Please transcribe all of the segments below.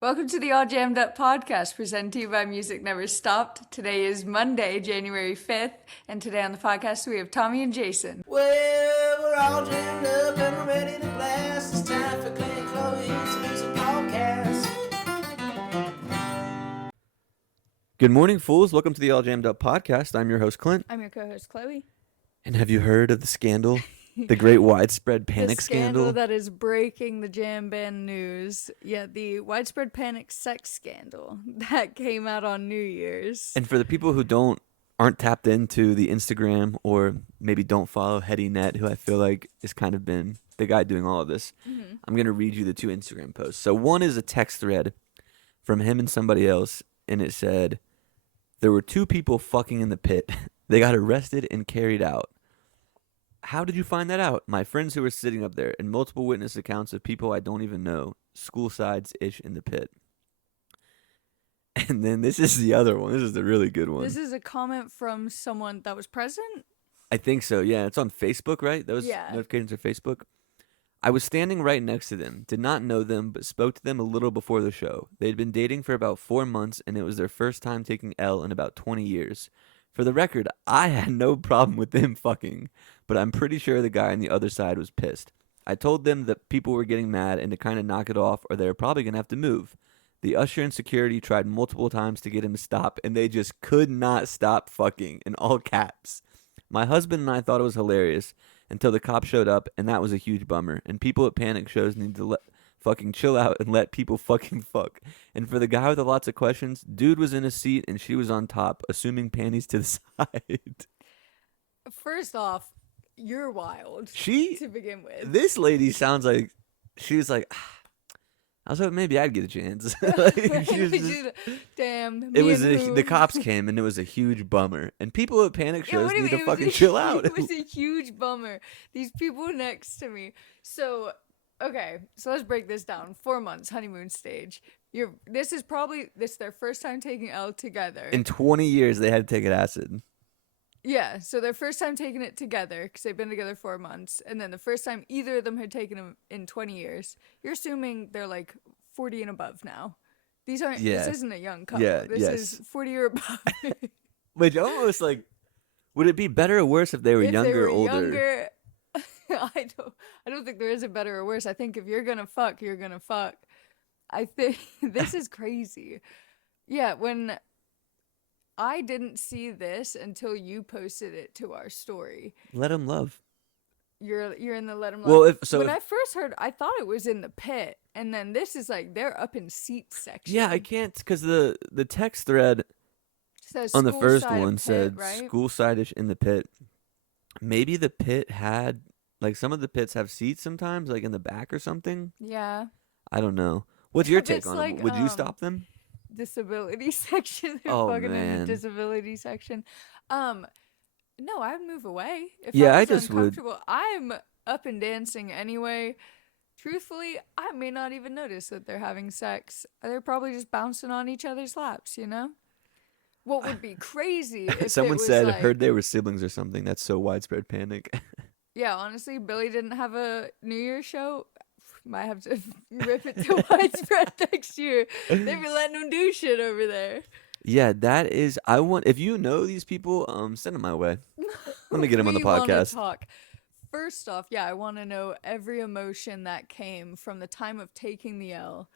Welcome to the All Jammed Up podcast presented to you by Music Never Stopped. Today is Monday, January 5th, and today on the podcast we have Tommy and Jason. Well, we're all jammed up and we're ready to blast. It's time for Clint and Chloe's Music Podcast. Good morning, fools. Welcome to the All Jammed Up podcast. I'm your host, Clint. I'm your co-host, Chloe. And have you heard of the scandal? The great widespread panic The scandal scandal? that is breaking the jam band news. Yeah, the widespread panic sex scandal that came out on New Year's. And for the people who aren't tapped into the Instagram or maybe don't follow Hetty Net, who I feel like has kind of been the guy doing all of this, I'm going to read you the two Instagram posts. So one is a text thread from him and somebody else, and it said, "There were two people fucking in the pit. They got arrested and carried out. How did you find that out? My friends who were sitting up there, and multiple witness accounts of people I don't even know, school sides-ish in the pit." And then this is the other one. This is the really good one. This is a comment from someone that was present? I think so, yeah. It's on Facebook, right? Those notifications are Facebook. "I was standing right next to them, did not know them, but spoke to them a little before the show. They had been dating for about 4 months, and it was their first time taking L in about 20 years. For the record, I had no problem with them fucking, but I'm pretty sure the guy on the other side was pissed. I told them that people were getting mad and to kind of knock it off or they were probably going to have to move. The usher and security tried multiple times to get him to stop, and they just could not stop fucking, in all caps. My husband and I thought it was hilarious until the cops showed up, and that was a huge bummer. And people at panic shows need to fucking chill out and let people fucking fuck. And for the guy with the lots of questions, dude was in a seat and she was on top, assuming panties to the side." First off, you're wild to begin with. This lady sounds like she was like, I was hoping maybe I'd get a chance. Like, she was just, damn. it was the cops came and it was a huge bummer. And people at panic shows need to fucking chill out. It was a huge bummer. These people next to me. So, okay, so let's break this down. 4 months, honeymoon stage. This is their first time taking L together. In 20 years, they had to take an acid. Yeah, so their first time taking it together, because they've been together 4 months, and then the first time either of them had taken them in 20 years. You're assuming they're like 40 and above now. This isn't a young couple. This is 40 or above. Which almost like, would it be better or worse if they were younger or older? Younger, I don't think there is a better or worse. I think if you're gonna fuck, you're gonna fuck. I think this is crazy. Yeah, when I didn't see this until you posted it to our story. Let them love. You're in the let them love. Well, when I first heard, I thought it was in the pit, and then this is like they're up in seat section. Yeah, I can't because the text thread says on the first one pit, said right? school side-ish in the pit. Maybe the pit had, like, some of the pits have seats sometimes, like in the back or something. Yeah. I don't know. What's your take It's on like, it? Would you stop them? Disability section. They're Oh, fucking in man. the disability section. No, I'd move away. If Yeah, I I was just would. uncomfortable. I'm up and dancing anyway. Truthfully, I may not even notice that they're having sex. They're probably just bouncing on each other's laps, you know? What would be crazy if Someone it was said, like, heard they were siblings or something. That's so widespread panic. yeah, honestly, Billy didn't have a New Year's show. Might have to rip it to widespread next year. They be letting them do shit over there. Yeah, that is. If you know these people, send them my way. Let me get them on the We wanna podcast. talk. First off, yeah, I want to know every emotion that came from the time of taking the L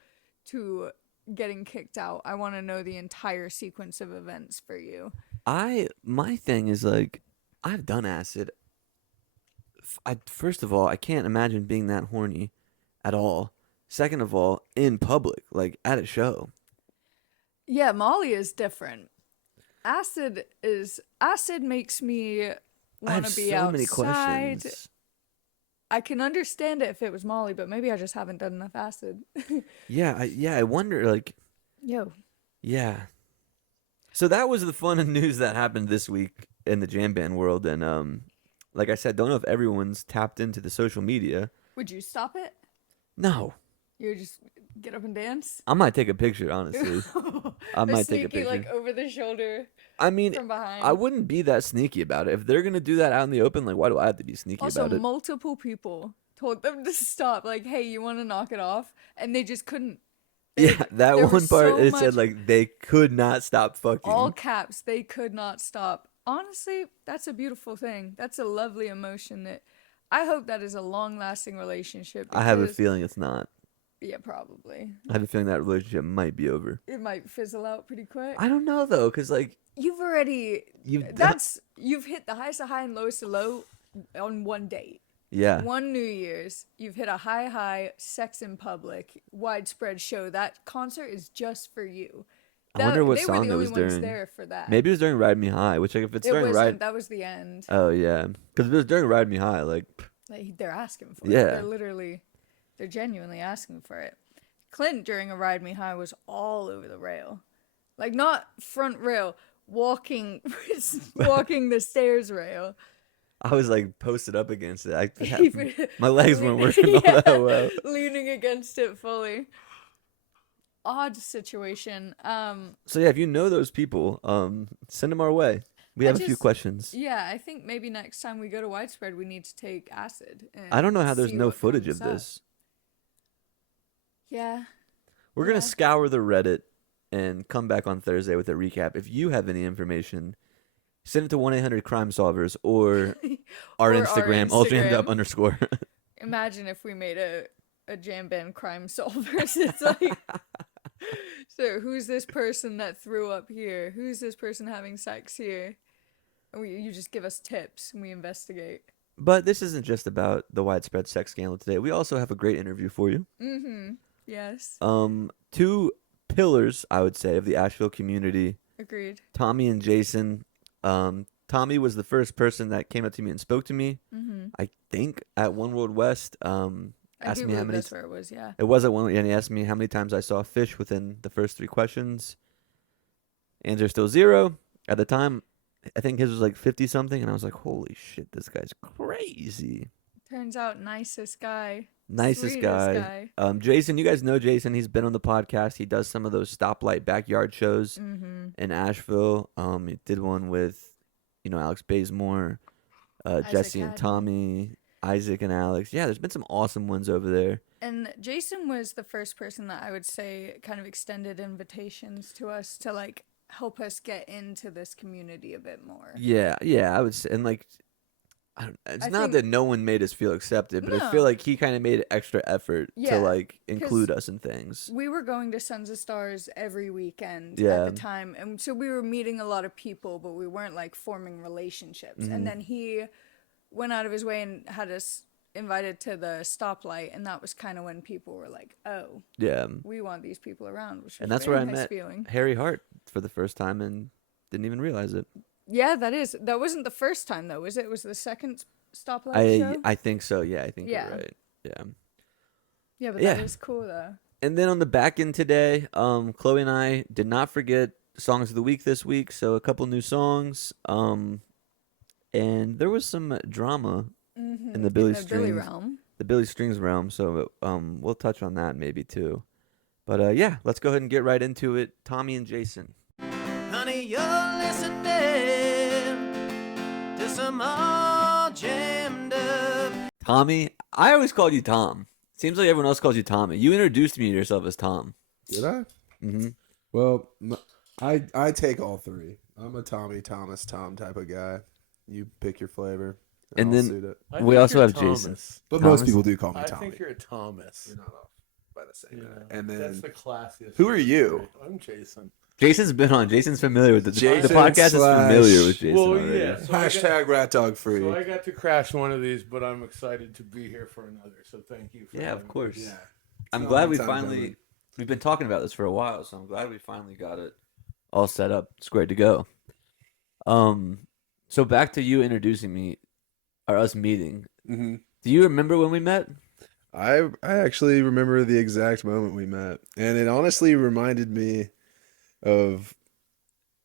to getting kicked out. I want to know the entire sequence of events for you. My thing is, like, I've done acid. First of all, I can't imagine being that horny at all. Second of all, in public, like at a show. Yeah, Molly is different. Acid makes me I want have to be so outside. many questions. I can understand it if it was Molly, but maybe I just haven't done enough acid. Yeah, I wonder, like, Yo. yeah. So that was the fun and news that happened this week in the jam band world, and like I said, don't know if everyone's tapped into the social media. Would you stop it? No, You would just get up and dance? I might take a picture, honestly. I might take a sneaky, picture. like over the shoulder I mean, from behind. I wouldn't be that sneaky about it. If they're gonna do that out in the open, like, why do I have to be sneaky Also, about it? multiple people told them to stop. Like, hey, you want to knock it off? And they just couldn't. Yeah, that there one was part, so it much- said, like, they could not stop fucking. all caps, they could not stop. Honestly, that's a beautiful thing. That's a lovely emotion that I hope that is a long-lasting relationship. I have a because- feeling it's not. Yeah, probably. I have a feeling that relationship might be over. It might fizzle out pretty quick. I don't know, though, because, like, You've already... you've You've hit the highest of high and lowest of low on one date. yeah. One New Year's, you've hit a high, sex in public, widespread show. That concert is just for you. I wonder what they song were the it was only ones during. there for that. Maybe it was during Ride Me High, which, like, if it's it during wasn't. Ride... That was the end. Oh, yeah. Because if it was during Ride Me High, like... Like, they're asking for Yeah. it. They're genuinely asking for it. Clint, during a Ride Me High, was all over the rail. Like, not front rail, walking the stairs rail. I was, like, posted up against it. Even- my legs weren't working all that well. Leaning against it fully. Odd situation. So, yeah, if you know those people, send them our way. We have a few questions. Yeah, I think maybe next time we go to Widespread, we need to take acid. And I don't know how there's see no what footage comes of up. this. Yeah. We're going to scour the Reddit and come back on Thursday with a recap. If you have any information, send it to 1-800-CRIME-SOLVERS or our Instagram, alljammedup_. Imagine if we made a jam band crime solvers. It's like, so who's this person that threw up here? Who's this person having sex here? And you just give us tips and we investigate. But this isn't just about the widespread sex scandal today. We also have a great interview for you. Mm-hmm. Yes. Two pillars, I would say, of the Asheville community. Agreed. Tommy and Jason. Tommy was the first person that came up to me and spoke to me. Mm-hmm. I think at One World West. I Asked do me how believe many. that's where it was, yeah. It was at one, and he asked me how many times I saw Phish within the first 3 questions. Answer still 0. At the time, I think his was like 50 something, and I was like, "Holy shit, this guy's crazy." Turns out, nicest guy. Nicest Sweetest guy. guy. Jason, you guys know Jason. He's been on the podcast. He does some of those stoplight backyard shows Mm-hmm. in Asheville. He did one with, Alex Bazemore, Jesse and Hadden. Tommy, Isaac and Alex. Yeah, there's been some awesome ones over there. And Jason was the first person that I would say kind of extended invitations to us to like help us get into this community a bit more. Yeah, I would say, and like, it's I not think- that no one made us feel accepted, but I feel No. like he kind of made an extra effort to Yeah, like include us in things. We were going to Sons of Stars every weekend Yeah. at the time. And so we were meeting a lot of people, but we weren't like forming relationships. Mm-hmm. And then he went out of his way and had us invited to the stoplight. And that was kind of when people were like, oh, Yeah, we want these people around. Which was and that's very where I nice met feeling. Harry Hart for the first time and didn't even realize it. Yeah, that wasn't the first time though, was it? It was the second stoplight show? I think so. Yeah, I think Yeah. you're right. Yeah. Yeah, but Yeah. that is cool though. And then on the back end today, Chloe and I did not forget songs of the week this week, so a couple new songs. And there was some drama Mm-hmm. in the Billy Billy Strings, realm. the Billy Strings realm. So we'll touch on that maybe too. But yeah, let's go ahead and get right into it. Tommy and Jason. Honey, you're listening to some all jammed up. Tommy, I always called you Tom. Seems like everyone else calls you Tommy. You introduced me to yourself as Tom. Did I? Mm-hmm. Well, I take all 3. I'm a Tommy, Thomas, Tom type of guy. You pick your flavor. And I'll then- suit it. I We think also you're have Jason. Thomas. But Thomas? most people do call me I Tommy. think you're a Thomas. You're not off by the same You minute. know, And that's then the classiest. who are you? I'm Jason. Jason's been on. Jason's familiar with the Jason podcast is familiar with slash- Jason. Well, already. yeah. So I hashtag rat dog free. So I got to crash one of these, but I'm excited to be here for another. So thank you. For Yeah, of having me. course. Yeah. I'm It's glad a we long time finally. coming. We've been talking about this for a while, so I'm glad we finally got it all set up, squared to go. So back to you introducing me, or us meeting. Mm-hmm. Do you remember when we met? I actually remember the exact moment we met, and it honestly reminded me of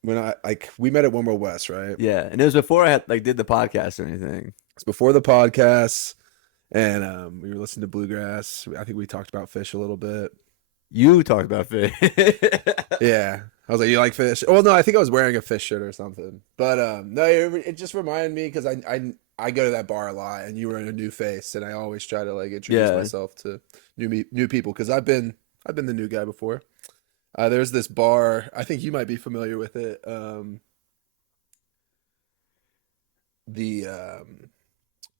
when we met at One World West, right? Yeah, and it was before I had did the podcast or anything. It's before the podcast, and we were listening to bluegrass. I think we talked about Phish a little bit. You talked about Phish. Yeah, I was like, "You like Phish?" Well, no, I think I was wearing a Phish shirt or something. But no, it just reminded me because I go to that bar a lot, and you were in a new face, and I always try to like introduce Yeah. myself to new people because I've been I've been the new guy before. There's this bar. I think you might be familiar with it. The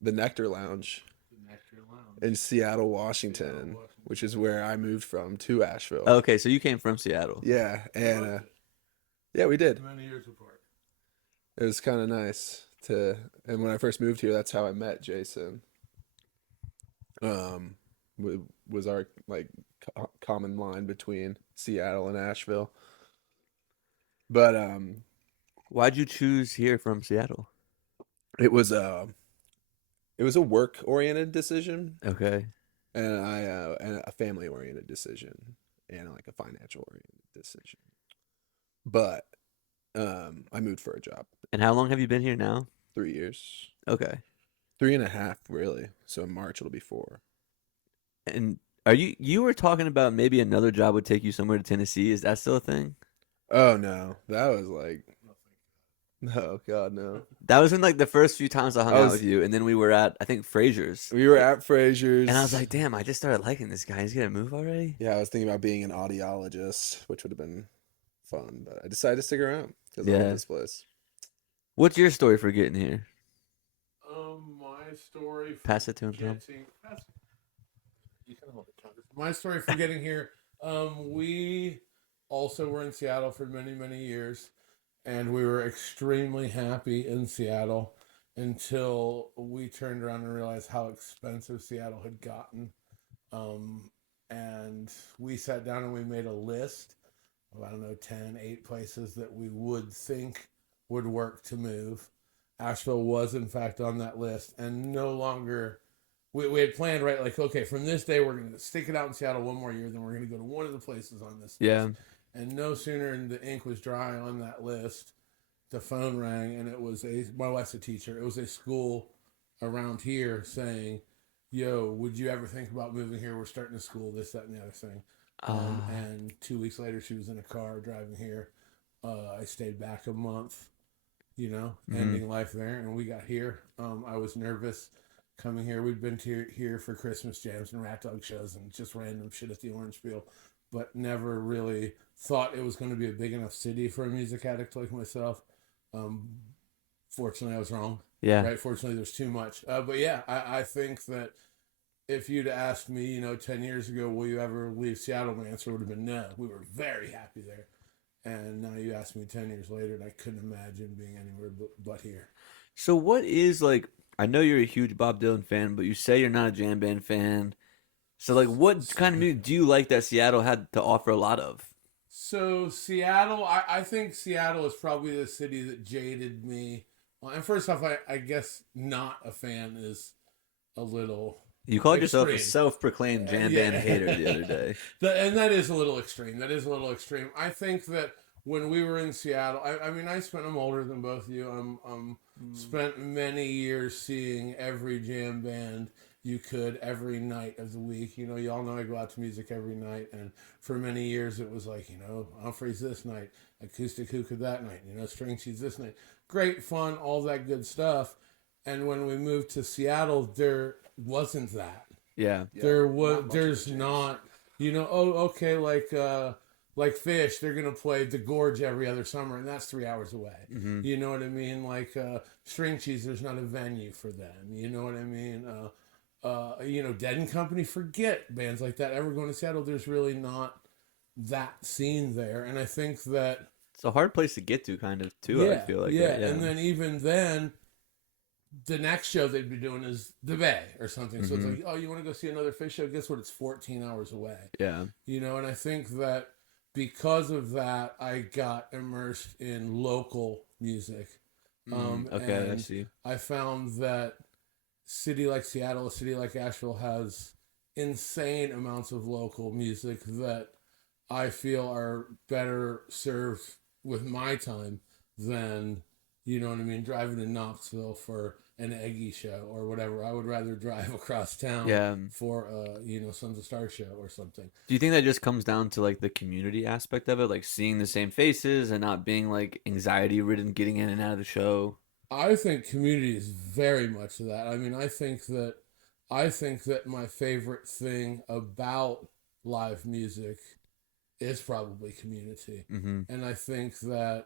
Nectar Lounge The Nectar Lounge. in Seattle, Washington, which is where I moved from to Asheville. Okay, so you came from Seattle. Yeah, and yeah, we did. Many years apart. It was kind of nice and when I first moved here, that's how I met Jason. Was our like common line between Seattle and Asheville. But Why'd you choose here from Seattle? it was a work oriented decision, Okay. and and a family oriented decision, and like a financial oriented decision. But I moved for a job. And how long have you been here now? 3 years. Okay. 3.5 really. So in March it'll be 4. And are you were talking about maybe another job would take you somewhere to Tennessee? Is that still a thing? Oh no, that was like, no, God no. That was in like the first few times I hung out with you, and then we were at I think Frazier's. We were at Frazier's, And I was like, damn, I just started liking this guy. He's gonna move already. yeah, I was thinking about being an audiologist, which would have been fun, but I decided to stick around because I love this place. What's your story for getting here? My story. Pass it to him, Tom. You can hold it, Thomas. My story for getting here. We also were in Seattle for many, many years, and we were extremely happy in Seattle until we turned around and realized how expensive Seattle had gotten. And we sat down and we made a list of, I don't know, 8 places that we would think would work to move. Asheville was, in fact, on that list, and no longer... We had planned, right, like, okay, from this day, we're going to stick it out in Seattle one more year, then we're going to go to one of the places on this list. And no sooner than the ink was dry on that list, the phone rang, and it was my wife's a teacher. It was a school around here saying, yo, would you ever think about moving here? We're starting a school, this, that, and the other thing. And 2 weeks later, she was in a car driving here. I stayed back a month, ending life there, and we got here. I was nervous coming here. We'd been here for Christmas jams and rat dog shows and just random shit at the Orange Peel, but never really thought it was going to be a big enough city for a music addict like myself. Fortunately, I was wrong. Yeah. Right. Fortunately, there's too much. But yeah, I think that if you'd asked me, 10 years ago, will you ever leave Seattle, my answer would have been no. We were very happy there. And now you ask me 10 years later, and I couldn't imagine being anywhere but here. So what is like, I know you're a huge Bob Dylan fan, but you say you're not a jam band fan. So like, what kind of music do you like that Seattle had to offer a lot of? So Seattle, I think Seattle is probably the city that jaded me. And first off, I guess not a fan is a little... You called yourself a extreme. self-proclaimed jam band hater the other day. And that is a little extreme. I think that when we were in Seattle, I mean, I'm older than both of you. Spent many years seeing every jam band you could every night of the week. Y'all know I go out to music every night. And for many years, it was like, Humphreys this night, Acoustic Hookah that night, String Cheese this night. Great fun, all that good stuff. And when we moved to Seattle, there wasn't that. Yeah. There's not, okay, like Phish, they're gonna play the Gorge every other summer, and that's 3 hours away. Mm-hmm. You know what I mean? Like String Cheese, there's not a venue for them. You know what I mean? Dead and Company, forget bands like that ever going to Seattle. There's really not that scene there, and I think that it's a hard place to get to, kind of too. Yeah, I feel like yeah. And then even then, the next show they'd be doing is the Bay or something. So it's like, oh, you want to go see another Phish show? Guess what? It's 14 hours away. Yeah. And I think that because of that, I got immersed in local music. Okay, I see. I found that city like Seattle, a city like Asheville has insane amounts of local music that I feel are better served with my time than, driving to Knoxville for an Eggy show or whatever. I would rather drive across town for Sons of Stars show or something. Do you think that just comes down to like the community aspect of it, like seeing the same faces and not being like anxiety ridden getting in and out of the show? I think community is very much that. I mean, I think that my favorite thing about live music is probably community. Mm-hmm. And I think that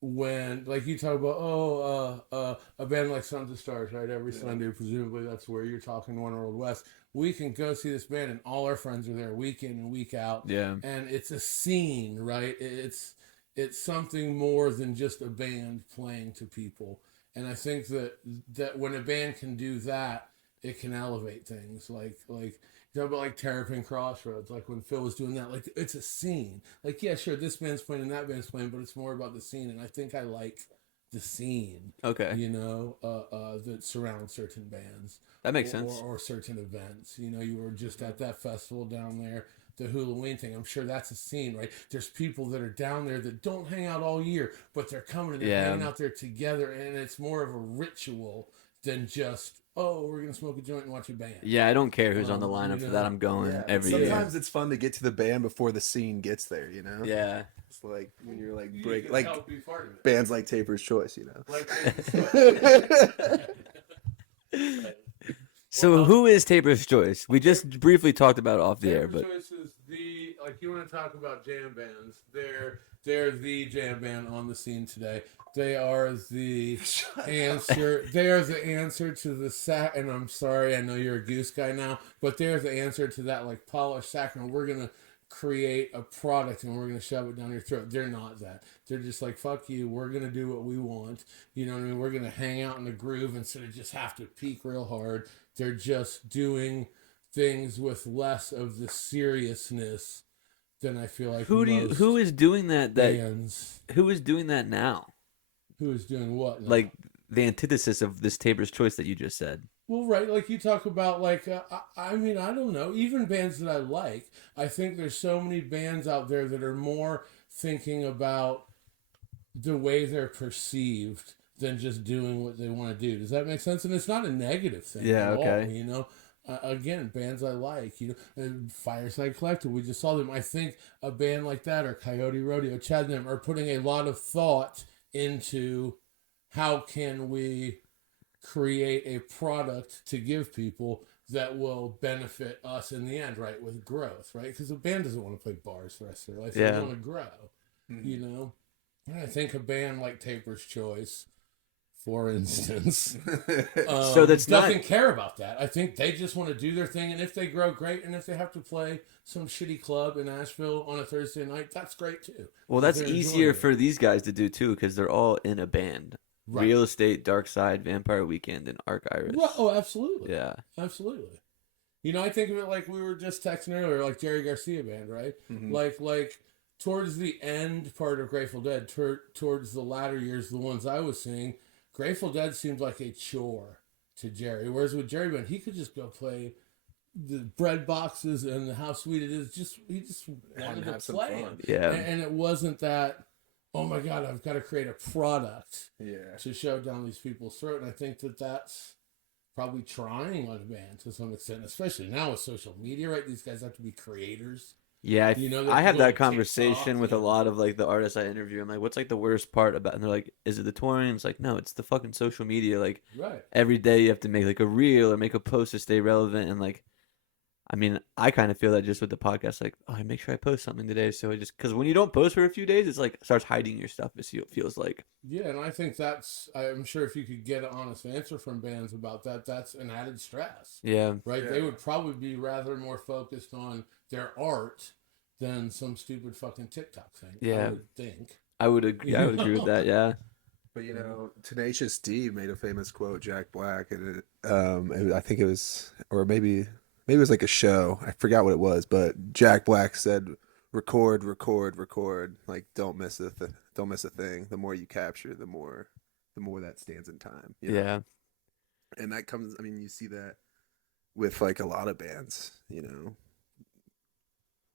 when, like, you talk about, a band like Sons of Stars, right? Every Sunday, presumably that's where you're talking One World West. We can go see this band, and all our friends are there week in and week out. Yeah. And it's a scene, right? It's something more than just a band playing to people. And I think that when a band can do that, it can elevate things. Like you talk about like Terrapin Crossroads, like when Phil was doing that, like it's a scene. Like, yeah, sure, this band's playing and that band's playing, but it's more about the scene. And I think I like the scene. Okay. You know, that surrounds certain bands. That makes sense. Or certain events. You know, you were just at that festival down there, the Halloween thing. I'm sure that's a scene, right? There's people that are down there that don't hang out all year, but they're coming and they're hanging out there together, and it's more of a ritual than just, oh, we're gonna smoke a joint and watch a band. Yeah, I don't care who's on the lineup for that. I'm going every year. Sometimes it's fun to get to the band before the scene gets there, you know? Yeah. It's like when you're like You break can like help be part of it. bands like Taper's Choice, you know. Like, So who is Taper's Choice? We just briefly talked about it off the air, Taper's but Choice is the, like, you want to talk about jam bands? They're the jam band on the scene today. They are the answer. They are the answer to the sack. And I'm sorry, I know you're a Goose guy now, but they're the answer to that, like, polished sack. And we're gonna create a product and we're gonna shove it down your throat. They're not that. They're just like, fuck you. We're gonna do what we want. You know what I mean? We're gonna hang out in the groove instead of just have to peak real hard. They're just doing things with less of the seriousness than I feel like who is doing that bands. who is doing that now? Who is doing what now? Like the antithesis of this Taper's Choice that you just said. Well, right, like you talk about, like, I mean, I don't know, even bands that I like, I think there's so many bands out there that are more thinking about the way they're perceived than just doing what they want to do. Does that make sense? And it's not a negative thing at all, you know? Again, bands I like, you know, Fireside Collective, we just saw them. I think a band like that, or Coyote Rodeo, Chad and them, are putting a lot of thought into how can we create a product to give people that will benefit us in the end, right, with growth, right? Because a band doesn't want to play bars the rest of their life. They want to grow, you know? And I think a band like Taper's Choice, for instance, So that's doesn't care about that. I think they just want to do their thing, and if they grow, great. And if they have to play some shitty club in Asheville on a Thursday night, that's great too. Well, that's easier for these guys to do too, because they're all in a band. Right. Real Estate, Dark Side, Vampire Weekend, and Arc Iris. Well, oh, absolutely. Yeah. Absolutely. You know, I think of it like we were just texting earlier, like Jerry Garcia band, right? Mm-hmm. Like towards the end part of Grateful Dead, towards the latter years, the ones I was seeing, Grateful Dead seemed like a chore to Jerry. Whereas with Jerry band, he could just go play the bread boxes and how sweet it is. He just wanted to play. Yeah. And it wasn't that, oh my God, I've got to create a product to shove down these people's throat. And I think that that's probably trying on a band to some extent, especially now with social media, right? These guys have to be creators. Yeah, I have that conversation with a lot of like the artists I interview. I'm like, what's like the worst part about it? And they're like, is it the touring? It's like, no, it's the fucking social media. Like every day you have to make like a reel or make a post to stay relevant. And like, I mean, I kind of feel that just with the podcast, like, oh, I make sure I post something today. So because when you don't post for a few days, it's like starts hiding your stuff. It feels like. Yeah, and I think I'm sure if you could get an honest answer from bands about that, that's an added stress. Yeah. Right? Yeah. They would probably be rather more focused on their art than some stupid fucking TikTok thing. Yeah. I would think. I would agree. I would agree with that. Yeah. But you know, Tenacious D made a famous quote, Jack Black, and I think it was, or maybe it was like a show. I forgot what it was, but Jack Black said, "Record, record, record. Like, don't miss a thing. The more you capture, the more that stands in time." You know? Yeah. And that comes. I mean, you see that with like a lot of bands. You know,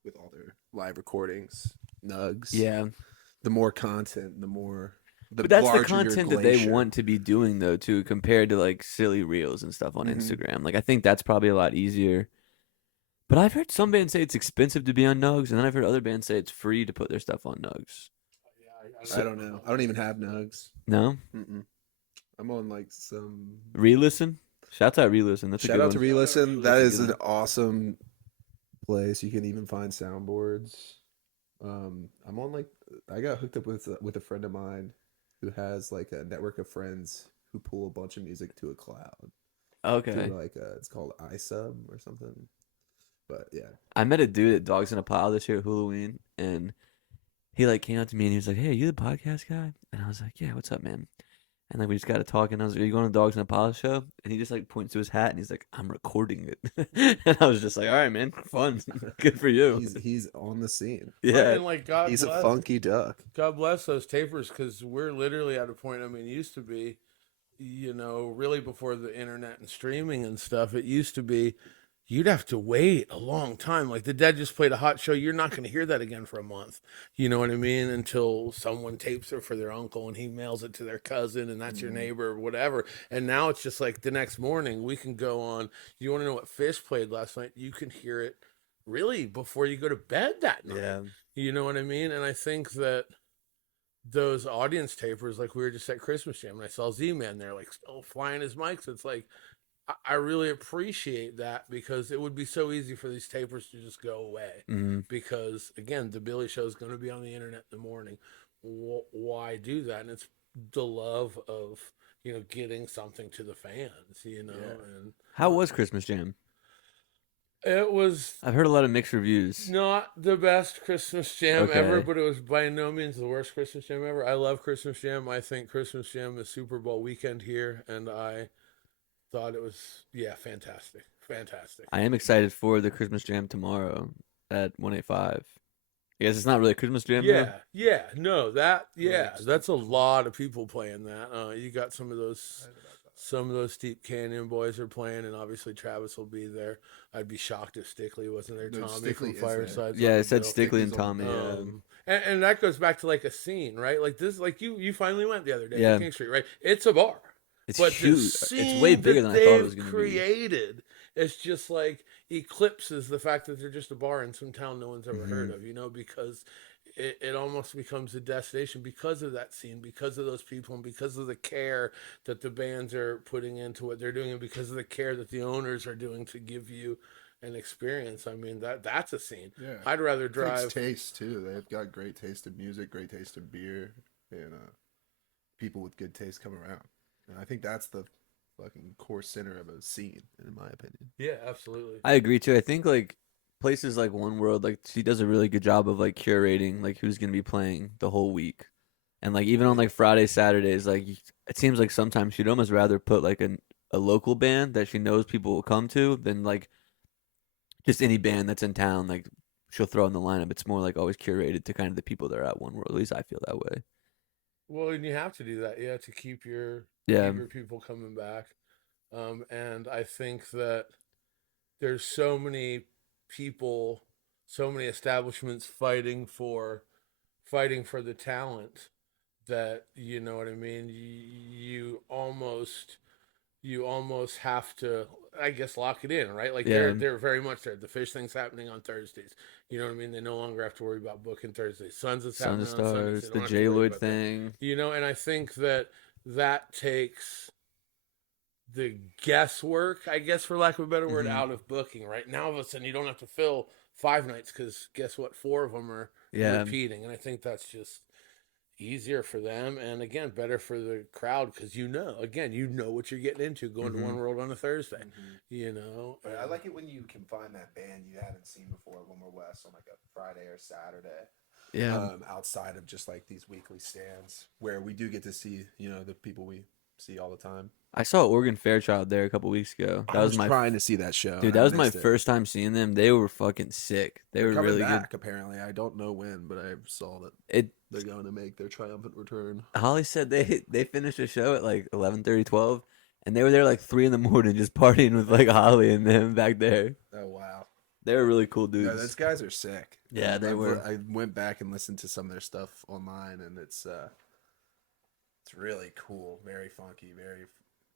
with all their live recordings, nugs. Yeah. The more content, the more. But that's the content that they want to be doing, though, too, compared to like silly reels and stuff on Instagram. Like, I think that's probably a lot easier. But I've heard some bands say it's expensive to be on Nugs, and then I've heard other bands say it's free to put their stuff on Nugs. I don't know. I don't even have Nugs. No? Mm-mm. I'm on like some. Re-listen? Shout out Re-listen. That's a good one. Shout out to Re-listen. That is an awesome place. You can even find soundboards. I'm on like I got hooked up with a friend of mine who has like a network of friends who pull a bunch of music to a cloud. Okay. Through like it's called iSub or something. But yeah, I met a dude at Dogs in a Pile this year at Halloween, and he like came up to me and he was like, "Hey, are you the podcast guy?" And I was like, "Yeah, what's up, man?" And like we just got to talking. I was like, "Are you going to Dogs in a Pile show?" And he just like points to his hat and he's like, "I'm recording it." And I was just like, "All right, man, fun, good for you." he's on the scene. Yeah, And like God He's bless, a funky duck. God bless those tapers, because we're literally at a point. I mean, it used to be, really before the internet and streaming and stuff. It used to be you'd have to wait a long time. Like the Dead just played a hot show. You're not going to hear that again for a month. You know what I mean? Until someone tapes it for their uncle and he mails it to their cousin and that's your neighbor or whatever. And now it's just like the next morning we can go on. You want to know what Phish played last night? You can hear it really before you go to bed that night. yeah. You know what I mean? And I think that those audience tapers, like we were just at Christmas Jam and I saw Z-Man there, like still flying his mics. It's like, I really appreciate that, because it would be so easy for these tapers to just go away. Because again, the Billy Show is going to be on the internet in the morning. Why do that? And it's the love of getting something to the fans. And How was Christmas Jam? it was I've heard a lot of mixed reviews. not the best Christmas Jam Okay. ever, but it was by no means the worst Christmas Jam ever. I love Christmas Jam. I think Christmas Jam is Super Bowl weekend here, and I thought it was fantastic. I am excited for the Christmas Jam tomorrow at 185. I guess it's not really a Christmas Jam. No, that's a lot of people playing that. You got some of those Steep Canyon boys are playing, and obviously Travis will be there. I'd be shocked if Stickley wasn't there. No, Tommy from Stickley is Fireside. Yeah, it said Bill. Stickley and Stickley's on- Tommy. And that goes back to like a scene, right? Like this, like you finally went the other day Yeah. to King Street, right? It's a bar. It's But huge. the It's scene way bigger that than I thought it was they've going to be. created, it's just like eclipses the fact that they're just a bar in some town no one's ever heard of, because it almost becomes a destination because of that scene, because of those people, and because of the care that the bands are putting into what they're doing, and because of the care that the owners are doing to give you an experience. I mean, that's a scene. Yeah. I'd rather It takes drive. taste too. They've got great taste in music, great taste in beer, and people with good taste come around. And I think that's the fucking core center of a scene, in my opinion. Yeah, absolutely. I agree too. I think like places like One World, like she does a really good job of like curating like who's gonna be playing the whole week, and like even on like Fridays, Saturdays, like it seems like sometimes she'd almost rather put like a local band that she knows people will come to than like just any band that's in town. Like she'll throw in the lineup. It's more like always curated to kind of the people that are at One World. At least I feel that way. Well, and you have to do that, to keep your people coming back. And I think that there's so many people, so many establishments fighting for the talent that, you know what I mean, you almost have to, I guess, lock it in, right? Like they're very much there. The Phish thing's happening on Thursdays. You know what I mean? They no longer have to worry about booking Thursdays. Sons of Stars, happening on Sundays. They the don't have to J worry Lloyd about that. thing. And I think that takes the guesswork, I guess, for lack of a better word, out of booking. Right now, all of a sudden, you don't have to fill 5 nights because guess what? 4 of them are repeating, and I think that's just easier for them, and again, better for the crowd because you know what you're getting into going to One World on a Thursday. I like it when you can find that band you haven't seen before at One More West on like a Friday or Saturday. Yeah. Outside of just like these weekly stands where we do get to see, the people we see all the time. I saw Oregon Fairchild there a couple weeks ago. I was trying to see that show. Dude, that was my first time seeing them. They were fucking sick. They're coming really back, good. apparently. I don't know when, but I saw that they're going to make their triumphant return. Holly said they finished the show at like 11:30, 12, and they were there like 3 a.m. just partying with like Holly and them back there. Oh wow, they were really cool dudes. Yeah, those guys are sick. Yeah, they were. I went back and listened to some of their stuff online, and it's really cool, very funky,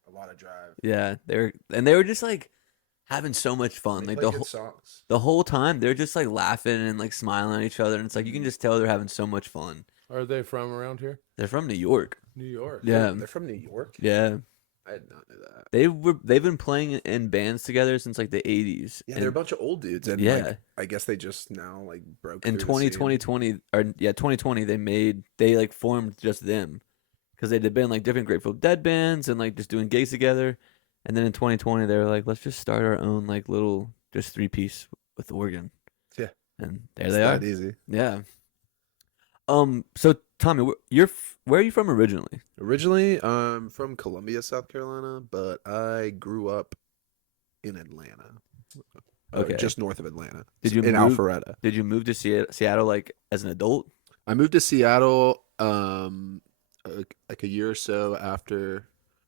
a lot of drive. Yeah, they were just like having so much fun. They like play good songs. The whole time they're just like laughing and like smiling at each other, and it's like you can just tell they're having so much fun. Are they from around here? They're from New York. New York. Yeah, they're from New York. Yeah, I did not know that. They've been playing in bands together since like the 80s. Yeah, and, they're a bunch of old dudes, and yeah. like I guess they just now like broke in through the 2020 or 2020 they like formed just them because they'd been like different Grateful Dead bands and like just doing gigs together, and then in 2020 they were like, let's just start our own like little just 3-piece with organ. Yeah, and there it's they are. that easy. Yeah. So Tommy, where are you from originally? Originally, I'm from Columbia, South Carolina, but I grew up in Atlanta. Okay. Just north of Atlanta. Did you in move, Alpharetta? Did you move to Seattle like as an adult? I moved to Seattle like a year or so after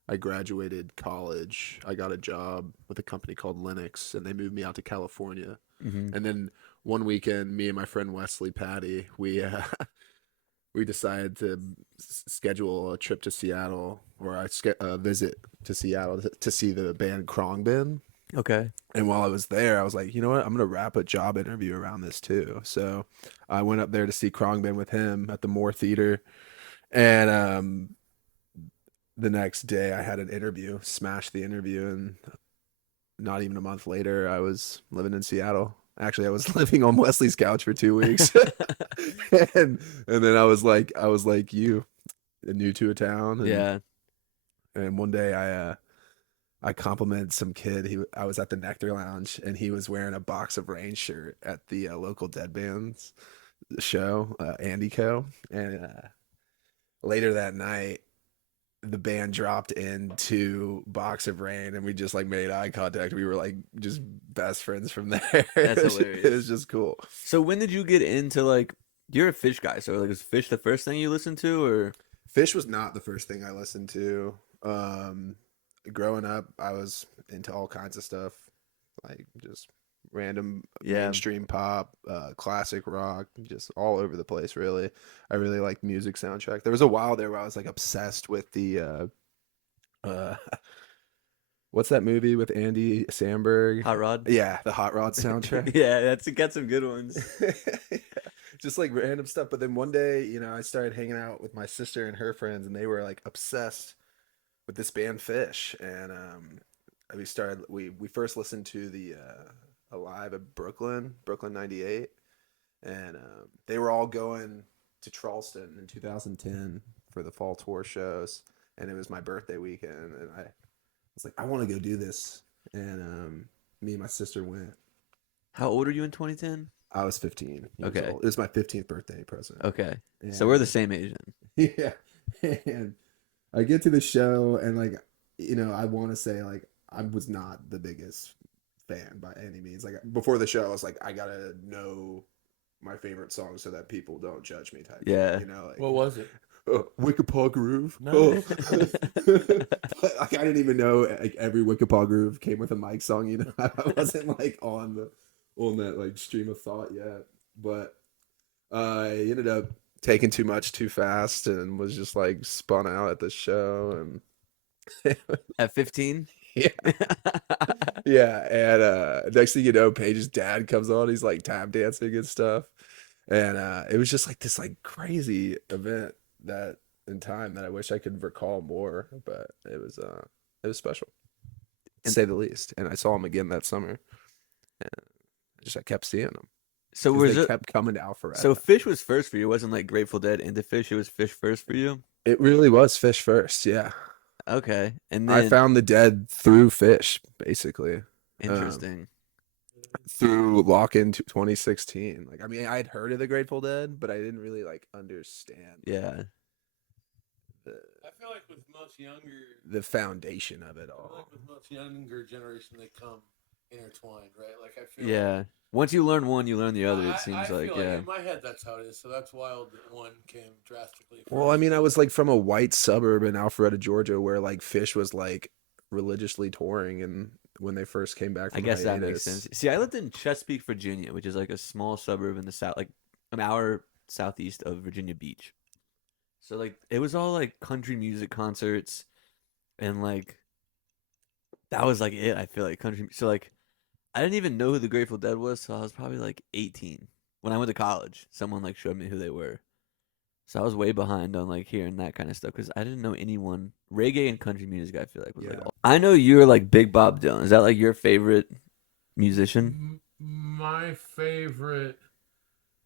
I graduated college. I got a job with a company called Linux, and they moved me out to California. Mm-hmm. And then one weekend, me and my friend Wesley Patty, we we decided to schedule a trip to Seattle, or a visit to Seattle to see the band Khruangbin. Okay. And while I was there, I was like, you know what? I'm gonna wrap a job interview around this too. So I went up there to see Khruangbin with him at the Moore Theater, and the next day I had an interview, smashed the interview, and not even a month later, I was living in Seattle. Actually, I was living on Wesley's couch for 2 weeks, and then I was like you, new to a town. And, Yeah. And one day I complimented some kid. I was at the Nectar Lounge, and he was wearing a Box of Rain shirt at the local Dead Bands show, Andy Co. And later that night, the band dropped into Box of Rain, and we just like made eye contact. We were like just best friends from there. That's hilarious. It was just cool. So when did you get into like, you're a Phish guy, so like is Phish the first thing you listened to, or? Phish was not the first thing I listened to. Growing up, I was into all kinds of stuff, like just random mainstream pop, classic rock, just all over the place, really. I really liked music soundtrack. There was a while there where I was like obsessed with the what's that movie with Andy Samberg? Hot Rod? Yeah, the Hot Rod soundtrack. Yeah, that's got some good ones. Yeah. Just like random stuff. But then one day, I started hanging out with my sister and her friends, and they were like obsessed with this band Phish. And we first listened to the Alive at Brooklyn 98, and they were all going to Charleston in 2010 for the fall tour shows, and it was my birthday weekend, and I was like, I want to go do this. And me and my sister went. How old are you in 2010? I was 15 years Okay. old. It was my 15th birthday present. Okay. And, so we're the same age then. Yeah. And I get to the show, and like, I want to say like I was not the biggest fan by any means. Like before the show, I was like, I gotta know my favorite songs so that people don't judge me type Yeah. thing, like, What was it? Wickapaa Groove. No. But, like, I didn't even know like every Wickapaa Groove came with a Mike song. I wasn't like on that like stream of thought yet. But I ended up taking too much too fast and was just like spun out at the show. And At 15? yeah. Yeah. And next thing you know, Paige's dad comes on. He's like tap dancing and stuff. And it was just like this like crazy event that in time that I wish I could recall more, but it was special, to say the least. And I saw him again that summer, and I kept seeing them. So they kept coming to Alpharetta. So Phish was first for you. It wasn't like Grateful Dead into Phish. It was Phish first for you. It really was Phish first. Yeah. Okay. And then I found the Dead through Phish, basically. Interesting. Through Lock-In 2016. Like, I mean, I'd heard of the Grateful Dead, but I didn't really like understand. Yeah. I feel like with most younger, The foundation of it I feel all. like with most younger generation, they come intertwined, right? Like I feel. Yeah. Once you learn one, you learn the other. It seems I like, feel yeah. in my head, that's how it is. So that's wild that one came drastically. Well, I mean, I was like from a white suburb in Alpharetta, Georgia, where like Phish was like religiously touring, and when they first came back from I guess that hiatus. makes sense. See, I lived in Chesapeake, Virginia, which is like a small suburb in the south, like an hour southeast of Virginia Beach. So like it was all like country music concerts, and like that was like it. I feel like country. So like I didn't even know who the Grateful Dead was, so I was probably like 18 when I went to college. Someone like showed me who they were, So I was way behind on like hearing that kind of stuff because I didn't know anyone reggae and country music. I feel like was like I know you're like big Bob Dylan. Is that like your favorite musician? My favorite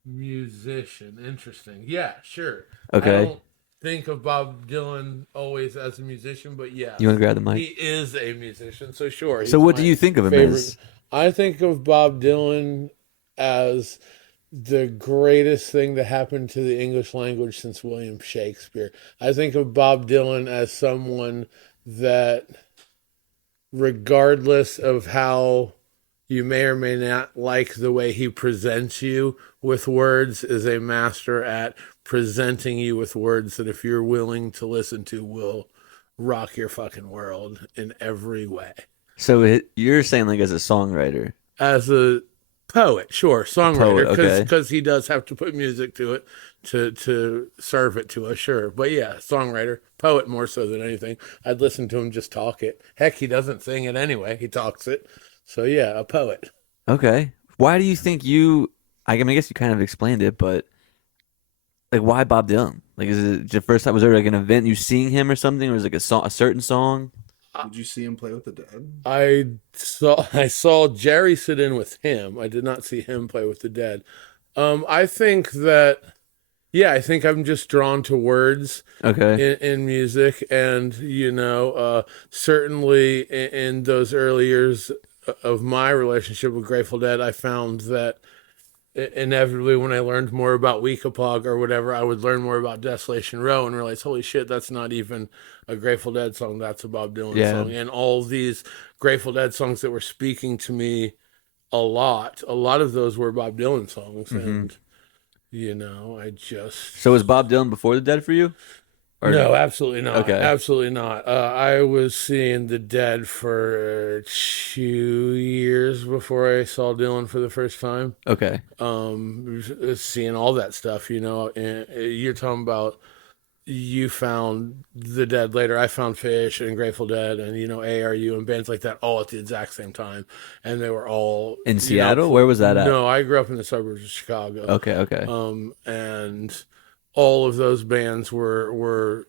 musician. Interesting. Yeah, sure. Okay. I don't think of Bob Dylan always as a musician, but yeah, You want to grab the mic? he is a musician. So sure. So what do you think of him as? I think of Bob Dylan as the greatest thing that happened to the English language since William Shakespeare. I think of Bob Dylan as someone that, regardless of how you may or may not like the way he presents you with words, is a master at presenting you with words that, if you're willing to listen to, will rock your fucking world in every way. So you're saying like as a songwriter? As a poet, sure, songwriter, because okay. he does have to put music to it to serve it to us, sure. But yeah, songwriter, poet more so than anything. I'd listen to him just talk it. Heck, he doesn't sing it anyway; he talks it. So yeah, a poet. Okay. Why do you think I mean, I guess you kind of explained it, but like, why Bob Dylan? Like, is it the first time? Was there like an event you seeing him or something, or was it like a certain song? Did you see him play with the Dead? I saw Jerry sit in with him. I did not see him play with the Dead. I think that, yeah, I think I'm just drawn to words in music. And, certainly in those early years of my relationship with Grateful Dead, I found that inevitably when I learned more about Weekapaug or whatever, I would learn more about Desolation Row and realize, holy shit, that's not even a Grateful Dead song, that's a Bob Dylan song. And all these Grateful Dead songs that were speaking to me a lot of those were Bob Dylan songs. And, I just... So was Bob Dylan before the Dead for you? No, absolutely not. Okay. Absolutely not. I was seeing the Dead for 2 years before I saw Dylan for the first time. Okay. Seeing all that stuff, and you're talking about, you found the Dead later. I found Phish and Grateful Dead and, ARU and bands like that all at the exact same time. And they were all... In Seattle? Where was that at? No, I grew up in the suburbs of Chicago. Okay. And all of those bands were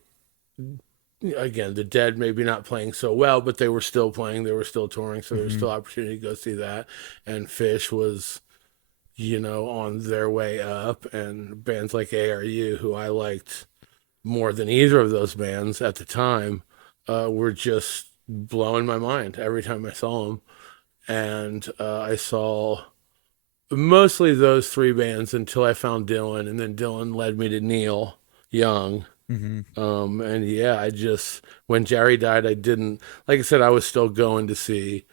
again, the Dead maybe not playing so well, but they were still playing, they were still touring, so there was still opportunity to go see that. And Phish was, on their way up, and bands like ARU, who I liked more than either of those bands at the time, were just blowing my mind every time I saw them. And I saw mostly those three bands until I found Dylan, and then Dylan led me to Neil Young. And yeah, when Jerry died, I didn't, like I said, I was still going to see,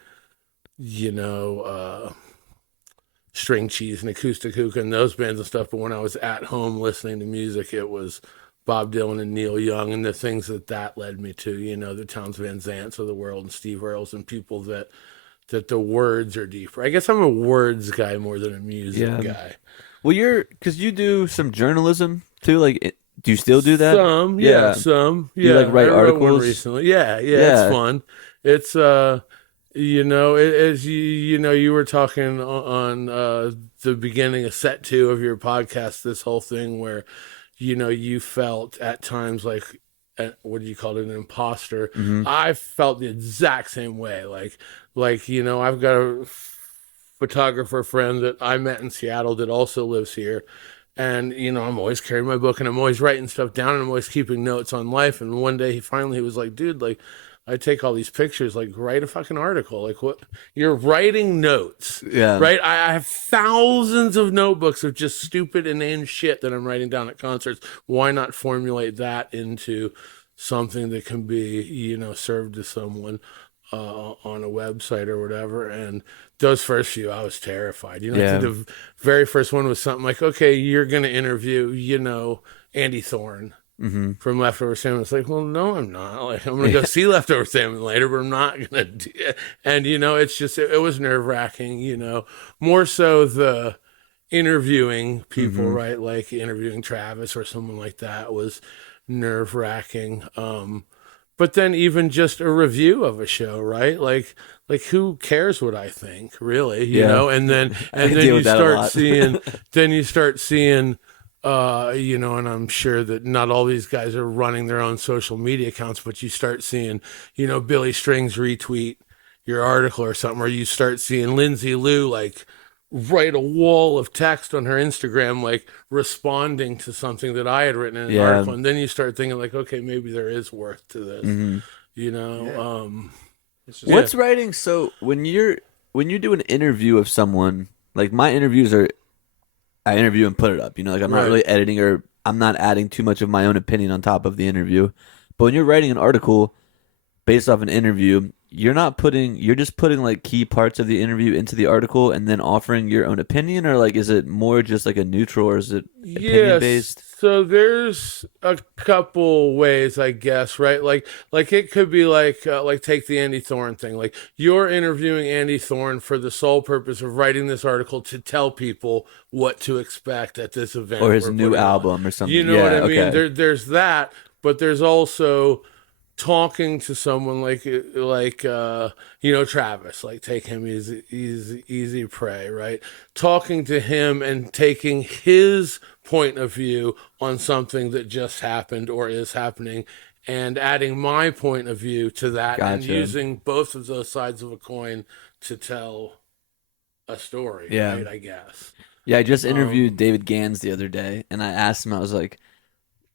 String Cheese and Acoustic Hookah and those bands and stuff. But when I was at home listening to music, it was Bob Dylan and Neil Young and the things that led me to, the Townes Van Zants of the world and Steve Earles and people that the words are deeper. I guess I'm a words guy more than a music guy. Well, because you do some journalism too. Like, do you still do that? Some. You like write articles? One recently. Yeah, it's fun. It's as you were talking on the beginning of set 2 of your podcast. This whole thing where, you felt at times like, what do you call it, an imposter. I felt the exact same way. Like, I've got a photographer friend that I met in Seattle that also lives here. And, I'm always carrying my book and I'm always writing stuff down and I'm always keeping notes on life. And one day he was like, dude, like, I take all these pictures, like, write a fucking article. Like, what? You're writing notes. Yeah. Right? I have thousands of notebooks of just stupid, inane shit that I'm writing down at concerts. Why not formulate that into something that can be, served to someone on a website or whatever? And those first few, I was terrified. I think the very first one was something like, okay, you're going to interview, Andy Thorne. From Leftover Salmon. It's like, well, no, I'm not. Like, I'm going to go see Leftover Salmon later, but I'm not going to do it. And, it's just, it was nerve-wracking, more so the interviewing people, right? Like interviewing Travis or someone like that was nerve-wracking. But then even just a review of a show, right? Like who cares what I think, really? And then you start seeing You know, and I'm sure that not all these guys are running their own social media accounts, but you start seeing, you know, Billy Strings retweet your article or something, or you start seeing Lindsay Lou like write a wall of text on her Instagram, like responding to something that I had written in an article. And then you start thinking like, okay, maybe there is worth to this, you know? What's writing? So when you do an interview of someone, like my interviews are, I interview and put it up, you know, like I'm not really editing or I'm not adding too much of my own opinion on top of the interview. But when you're writing an article based off an interview, you're just putting like key parts of the interview into the article and then offering your own opinion, or like is it more just like a neutral, or is it opinion based? So there's a couple ways, I guess, right? Like it could be like take the Andy Thorne thing. Like you're interviewing Andy Thorne for the sole purpose of writing this article to tell people what to expect at this event or his new album or something. You know what I mean? There's that, but there's also talking to someone like you know, Travis, like take him easy prey, right? Talking to him and taking his point of view on something that just happened or is happening, and adding my point of view to that. And using both of those sides of a coin to tell a story, right? I guess. Yeah, I just interviewed David Gans the other day, and I asked him, I was like,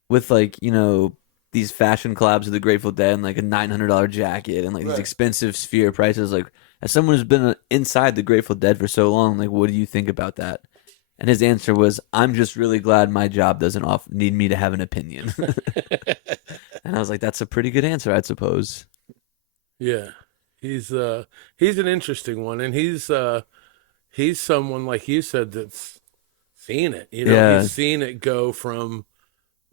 with like, you know, these fashion collabs of the Grateful Dead and like a $900 jacket and like these expensive Sphere prices, like as someone who's been inside the Grateful Dead for so long, like what do you think about that? And his answer was, I'm just really glad my job doesn't need me to have an opinion. And I was like, that's a pretty good answer, I suppose. Yeah, he's an interesting one, and he's someone, like you said, that's seen it. You know, he's seen it go from,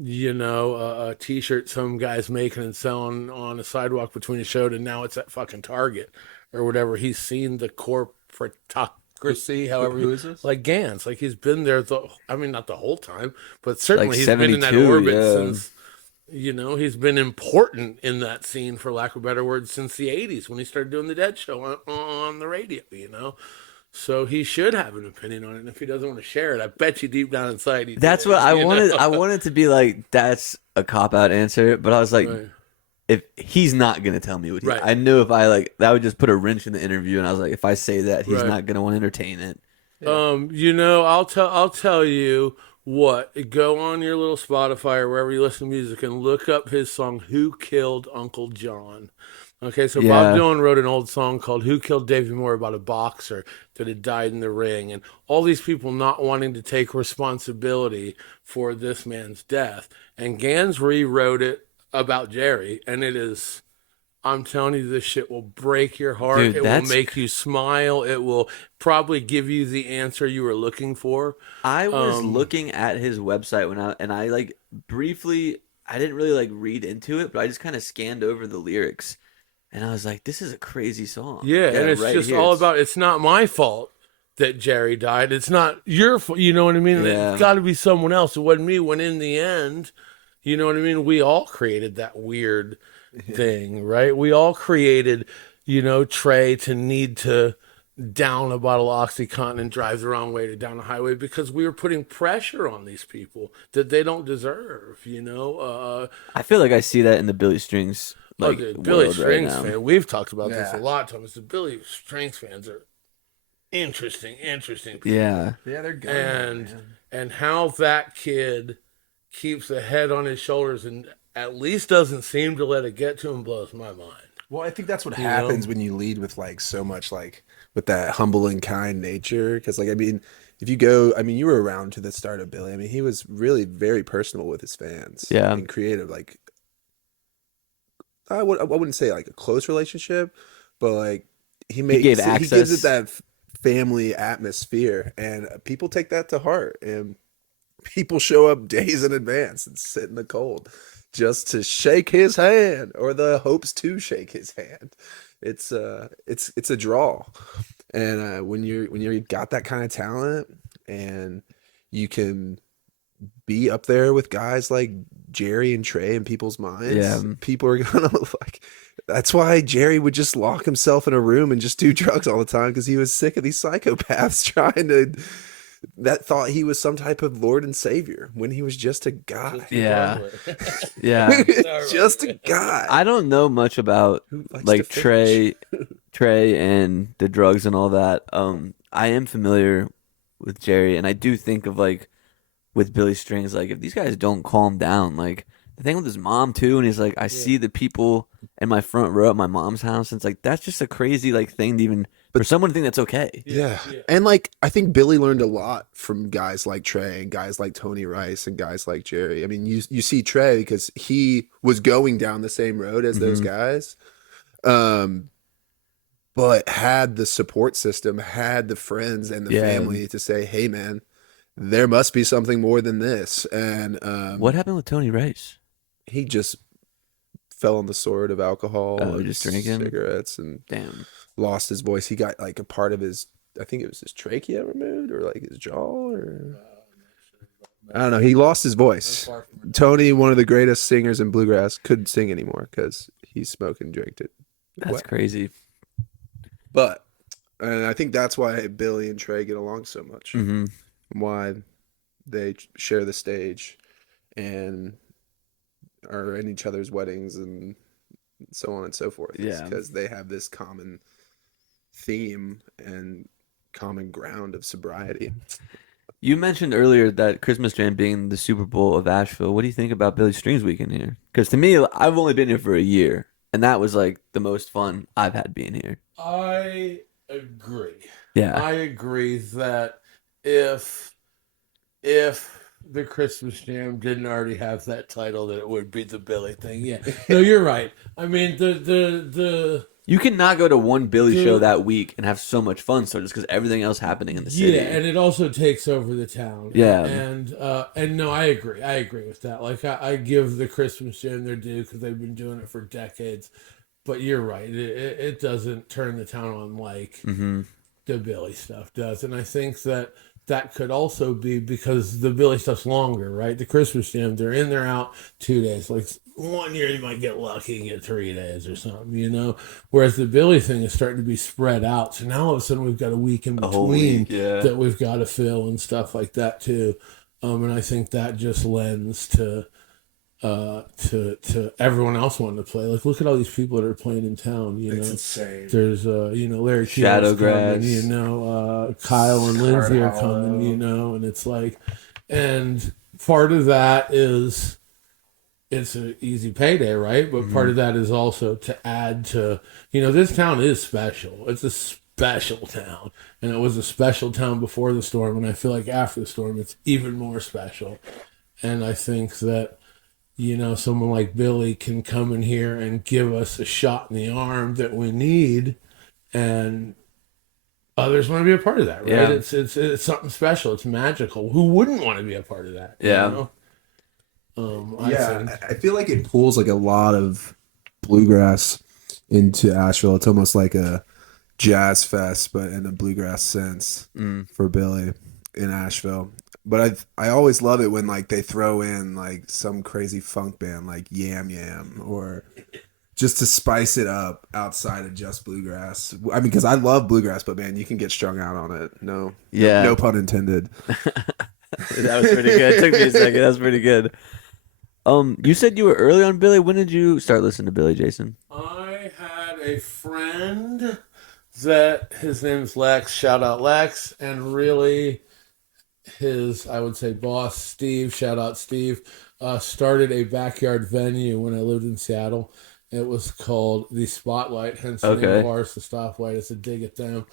you know, a t-shirt some guy's making and selling on a sidewalk between a show to now it's at fucking Target or whatever. He's seen the corporatocracy, however. Who is this? Like Gans. Like he's been there, not the whole time, but certainly like he's been in that orbit since, you know, he's been important in that scene, for lack of a better word, since the 80s when he started doing the Dead Show on the radio, you know? So he should have an opinion on it. And if he doesn't want to share it, I bet you deep down inside he That's what I wanted. I wanted to be like, that's a cop-out answer. But I was like, if he's not going to tell me what he... I knew if I like... That would just put a wrench in the interview. And I was like, if I say that, he's not going to want to entertain it. You know, I'll tell you what. Go on your little Spotify or wherever you listen to music and look up his song, Who Killed Uncle John? Okay, so Bob Dylan wrote an old song called Who Killed Davy Moore, about a boxer that had died in the ring, and all these people not wanting to take responsibility for this man's death. And Gans rewrote it about Jerry, and it is, I'm telling you, this shit will break your heart. Dude, it will make you smile. It will probably give you the answer you were looking for. I was looking at his website I like briefly, I didn't really like read into it, but I just kind of scanned over the lyrics. And I was like, this is a crazy song. Yeah, and it's just all about, it's not my fault that Jerry died. It's not your fault. You know what I mean? Yeah. It's got to be someone else. It wasn't me, when in the end, you know what I mean? We all created that weird thing, right? We all created, you know, Trey to need to down a bottle of OxyContin and drive the wrong way down the highway because we were putting pressure on these people that they don't deserve, you know? I feel like I see that in the Billy Strings. Like, dude, Billy Strings fan. We've talked about this a lot, Thomas. The Billy Strings fans are interesting people. Yeah, they're good. And how that kid keeps a head on his shoulders and at least doesn't seem to let it get to him blows my mind. Well, I think that's what happens when you lead with like so much like with that humble and kind nature. Because like, I mean, if you go, I mean, you were around to the start of Billy. I mean, he was really very personal with his fans. Yeah, and creative. Like, I wouldn't say like a close relationship, but like he gives it that family atmosphere, and people take that to heart, and people show up days in advance and sit in the cold just to shake his hand, or the hopes to shake his hand. It's a draw, and when you got that kind of talent, and you can be up there with guys like Jerry and Trey in people's minds, people are gonna like. That's why Jerry would just lock himself in a room and just do drugs all the time, because he was sick of these psychopaths trying to that thought he was some type of Lord and Savior when he was just a guy. Yeah. Yeah. Just a guy. I don't know much about Who likes like to fish. Trey and the drugs and all that. I am familiar with Jerry, and I do think of like with Billy Strings, like if these guys don't calm down, like the thing with his mom too, and he's like, I see the people in my front row at my mom's house, and it's like that's just a crazy like thing to even for someone to think that's okay. Yeah. And like I think Billy learned a lot from guys like Trey and guys like Tony Rice and guys like Jerry. I mean, you see Trey because he was going down the same road as those guys. But had the support system, had the friends and the family to say, hey man, there must be something more than this. And what happened with Tony Rice? He just fell on the sword of alcohol and just drinking cigarettes and damn lost his voice. He got like a part of his, I think it was his trachea removed or like his jaw or I don't know. He lost his voice. Tony, one of the greatest singers in bluegrass, couldn't sing anymore because he smoked and drank it. That's crazy. But and I think that's why Billy and Trey get along so much. Why they share the stage and are in each other's weddings and so on and so forth. Yeah, because they have this common theme and common ground of sobriety. You mentioned earlier that Christmas Jam being the Super Bowl of Asheville. What do you think about Billy Strings weekend here? Because to me, I've only been here for a year, and that was like the most fun I've had being here. I agree. Yeah, I agree that if the Christmas Jam didn't already have that title, that it would be the Billy thing. Yeah, no, you're right. I mean, the you cannot go to one Billy show that week and have so much fun. So just because everything else happening in the city. Yeah, and it also takes over the town. Yeah, and no, I agree. I agree with that. Like I give the Christmas Jam their due because they've been doing it for decades. But you're right. It doesn't turn the town on like the Billy stuff does, and I think that could also be because the Billy stuff's longer, right? The Christmas Jam, they're in, they're out 2 days. Like 1 year you might get lucky and get 3 days or something, you know? Whereas the Billy thing is starting to be spread out. So now all of a sudden we've got a week in between that we've got to fill and stuff like that too. And I think that just lends to everyone else wanting to play. Like, look at all these people that are playing in town. You know, it's insane. There's Larry Shadowgrass coming, you know, Kyle and Lindsay are coming, you know, and it's like, and part of that is it's an easy payday, right? But part of that is also to add to, you know, this town is special. It's a special town, and it was a special town before the storm, and I feel like after the storm, it's even more special. And I think that, you know, someone like Billy can come in here and give us a shot in the arm that we need, and others want to be a part of that, right? Yeah. It's something special. It's magical. Who wouldn't want to be a part of that? Yeah. You know? I feel like it pulls like a lot of bluegrass into Asheville. It's almost like a jazz fest, but in a bluegrass sense for Billy in Asheville. But I always love it when like they throw in like some crazy funk band like Yam Yam or just to spice it up outside of just bluegrass. I mean, because I love bluegrass, but man, you can get strung out on it. No pun intended. That was pretty good. It took me a second. That was pretty good. You said you were early on Billy. When did you start listening to Billy, Jason? I had a friend that his name's Lex. Shout out Lex, and really his, I would say, boss, Steve, shout out Steve, started a backyard venue when I lived in Seattle. It was called The Spotlight, hence the name of ours, The Stoplight. It's a dig at them.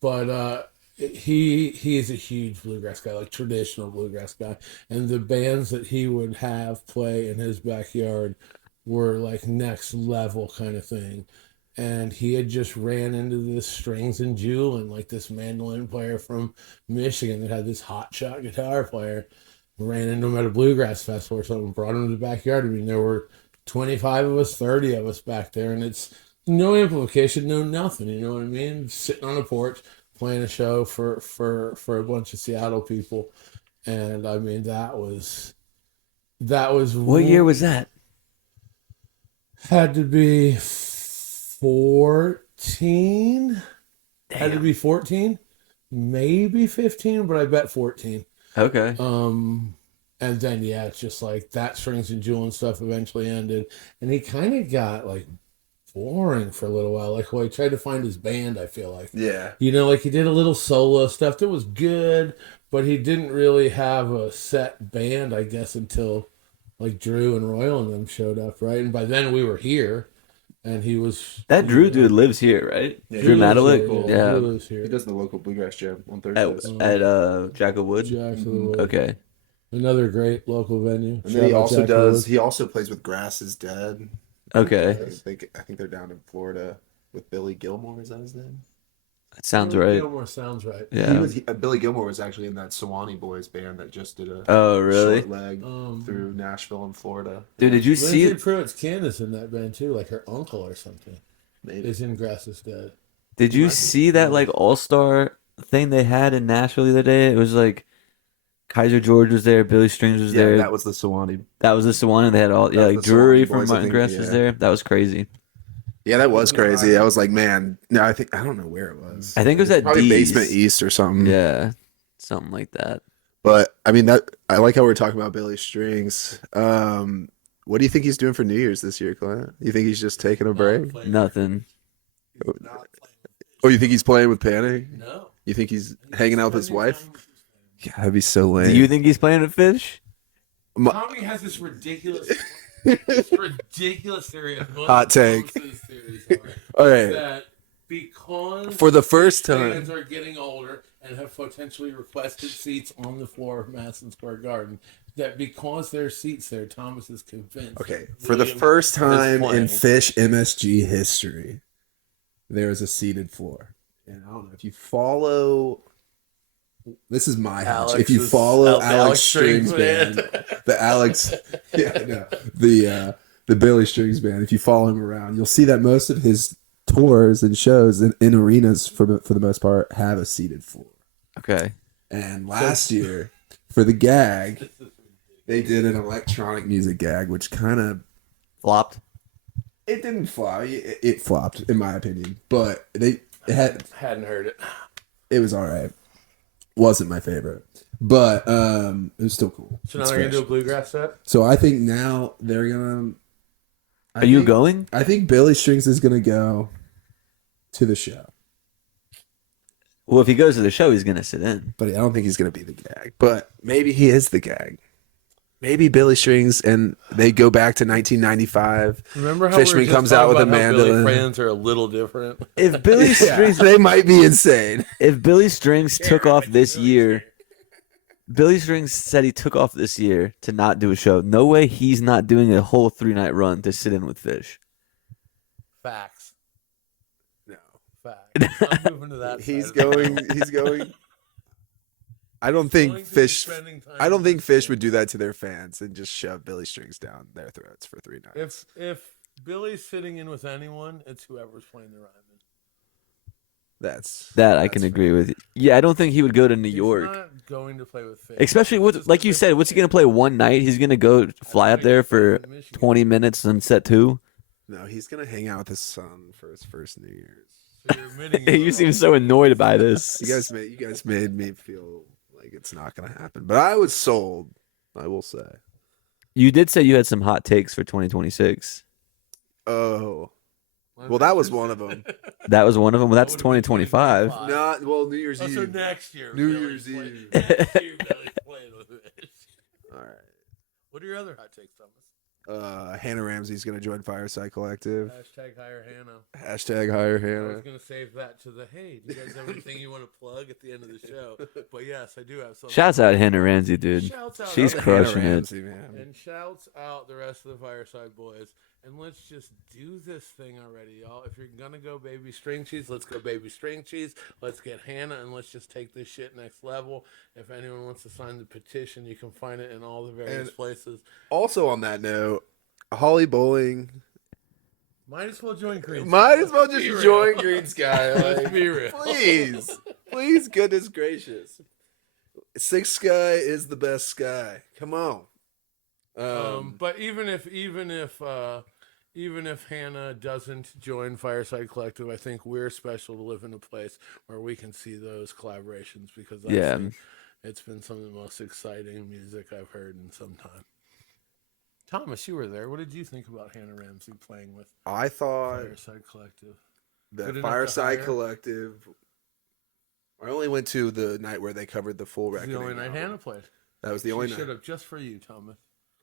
But he's a huge bluegrass guy, like traditional bluegrass guy. And the bands that he would have play in his backyard were like next level kind of thing. And he had just ran into this Strings and Jewel and like this mandolin player from Michigan that had this hotshot guitar player. Ran into him at a bluegrass festival or something, brought him to the backyard. I mean, there were 25 of us, 30 of us back there, and it's no amplification, no nothing, you know what I mean? Sitting on a porch, playing a show for a bunch of Seattle people. And I mean, that was What year was that? Had to be 14. Damn. Had to be 14. maybe 15, but I bet 14. Okay. And then it's just like that Strings and Jewel and stuff eventually ended, and he kind of got like boring for a little while. Like he tried to find his band. I feel like like he did a little solo stuff that was good, but he didn't really have a set band, I guess, until like Drew and Royal and them showed up, right? And by then we were here. And he was that Drew dude lives here, right? Yeah, Drew Madelick. Yeah, he lives here. He does the local bluegrass jam on Thursdays at Jack of Wood. Okay, another great local venue. And then he also does. He also plays with Grass is Dead. Okay. I think they're down in Florida with Billy Gilmore. Is that his name? That sounds right. Gilmore sounds right. Yeah. Billy Gilmore was actually in that Sewanee Boys band that just did a really? short leg through Nashville and Florida. Dude, did you see Lindsay Pruitt's kin is in that band too, like her uncle or something. Maybe. Is in Grass is Dead. Did you see that like all-star thing they had in Nashville the other day? It was like Kaiser George was there, Billy Strings was there. That was the Sewanee. That was the Sewanee. They had all like Drury from Martin Grass was there. That was crazy. Yeah, that was crazy. I was like, man, no, I don't know where it was. I think it was at probably D's. Basement East or something. Yeah, something like that. But I mean, I like how we're talking about Billy Strings. What do you think he's doing for New Year's this year, Clint? You think he's just taking a break? Nothing. Oh, you think he's playing with Panic? No. You think he's hanging out with his wife? Yeah, that'd be so lame. Do you think he's playing with Phish? Tommy has this ridiculous theory. Hot take. All right. That because for the first time, fans are getting older and have potentially requested seats on the floor of Madison Square Garden, that because there's seats there, Thomas is convinced. Okay, for the first time in Phish MSG history, there is a seated floor. And I don't know if you follow. This is my hunch. If you follow Alex Strings Band, the Billy Strings Band, if you follow him around, you'll see that most of his tours and shows in arenas, for the most part, have a seated floor. Okay. And last year, for the gag, they did an electronic music gag, which kind of flopped. It didn't flop. It flopped, in my opinion. But hadn't heard it. It was all right. Wasn't my favorite, but it was still cool. So now they're gonna do a bluegrass set. So I think now they're gonna. Are you going? I think Billy Strings is gonna go to the show. Well, if he goes to the show, he's gonna sit in. But I don't think he's gonna be the gag. But maybe he is the gag. Maybe Billy Strings, and they go back to 1995. Remember how Fishman comes out with a mandolin. Billy fans are a little different. If Billy Strings, they might be insane. If Billy Strings took off this year, Billy Strings said he took off this year to not do a show. No way he's not doing a whole 3-night run to sit in with Phish. Facts. No. Facts. I'm moving to that. He's going. I don't think Phish would do that to their fans and just shove Billy Strings down their throats for 3 nights. If Billy's sitting in with anyone, it's whoever's playing the Ryman. That's I can agree with. Yeah, I don't think he would go to New York. He's not going to play with Phish. Especially like you said, what's he gonna play one night? He's gonna go fly up there for 20 minutes and set 2. No, he's gonna hang out with his son for his first New Year's. So you're admitting you seem so annoyed by this. You guys made me feel like it's not gonna happen, but I was sold. I will say. You did say you had some hot takes for 2026. Oh, well, that was one of them. That was one of them. Well, that's 2025. New Year's Eve. So next year, New Year's Eve. Next year, Billy's playing with it. All right. What are your other hot takes, Thomas? Hannah Ramsey's gonna join Fireside Collective. Hashtag hire Hannah. Hashtag hire I Hannah. was gonna save that to the hey. Do you guys have anything you want to plug at the end of the show? But yes, I do have something. Shouts out Hannah Ramsey, dude. Shouts out She's crushing it. Man. And shouts out the rest of the Fireside boys. And let's just do this thing already, y'all. If you're gonna go baby string cheese, let's go baby string cheese. Let's get Hannah and let's just take this shit next level. If anyone wants to sign the petition, you can find it in all the various places. Also on that note, Holly Bowling. Might as well join Green Sky. Might as well just join Green Sky. Let's be real. Please, goodness gracious. Six Sky is the best sky. Come on. But even if even if Hannah doesn't join Fireside Collective, I think we're special to live in a place where we can see those collaborations, because I Yeah. think it's been some of the most exciting music I've heard in some time. Thomas, you were there. What did you think about Hannah Ramsey playing with I thought Fireside Collective? the Good enough to Fireside hire? Collective. I only went to the night where they covered the full It was Reckoning. the only night album. Hannah played. That was the She only night. showed up just for you, Thomas.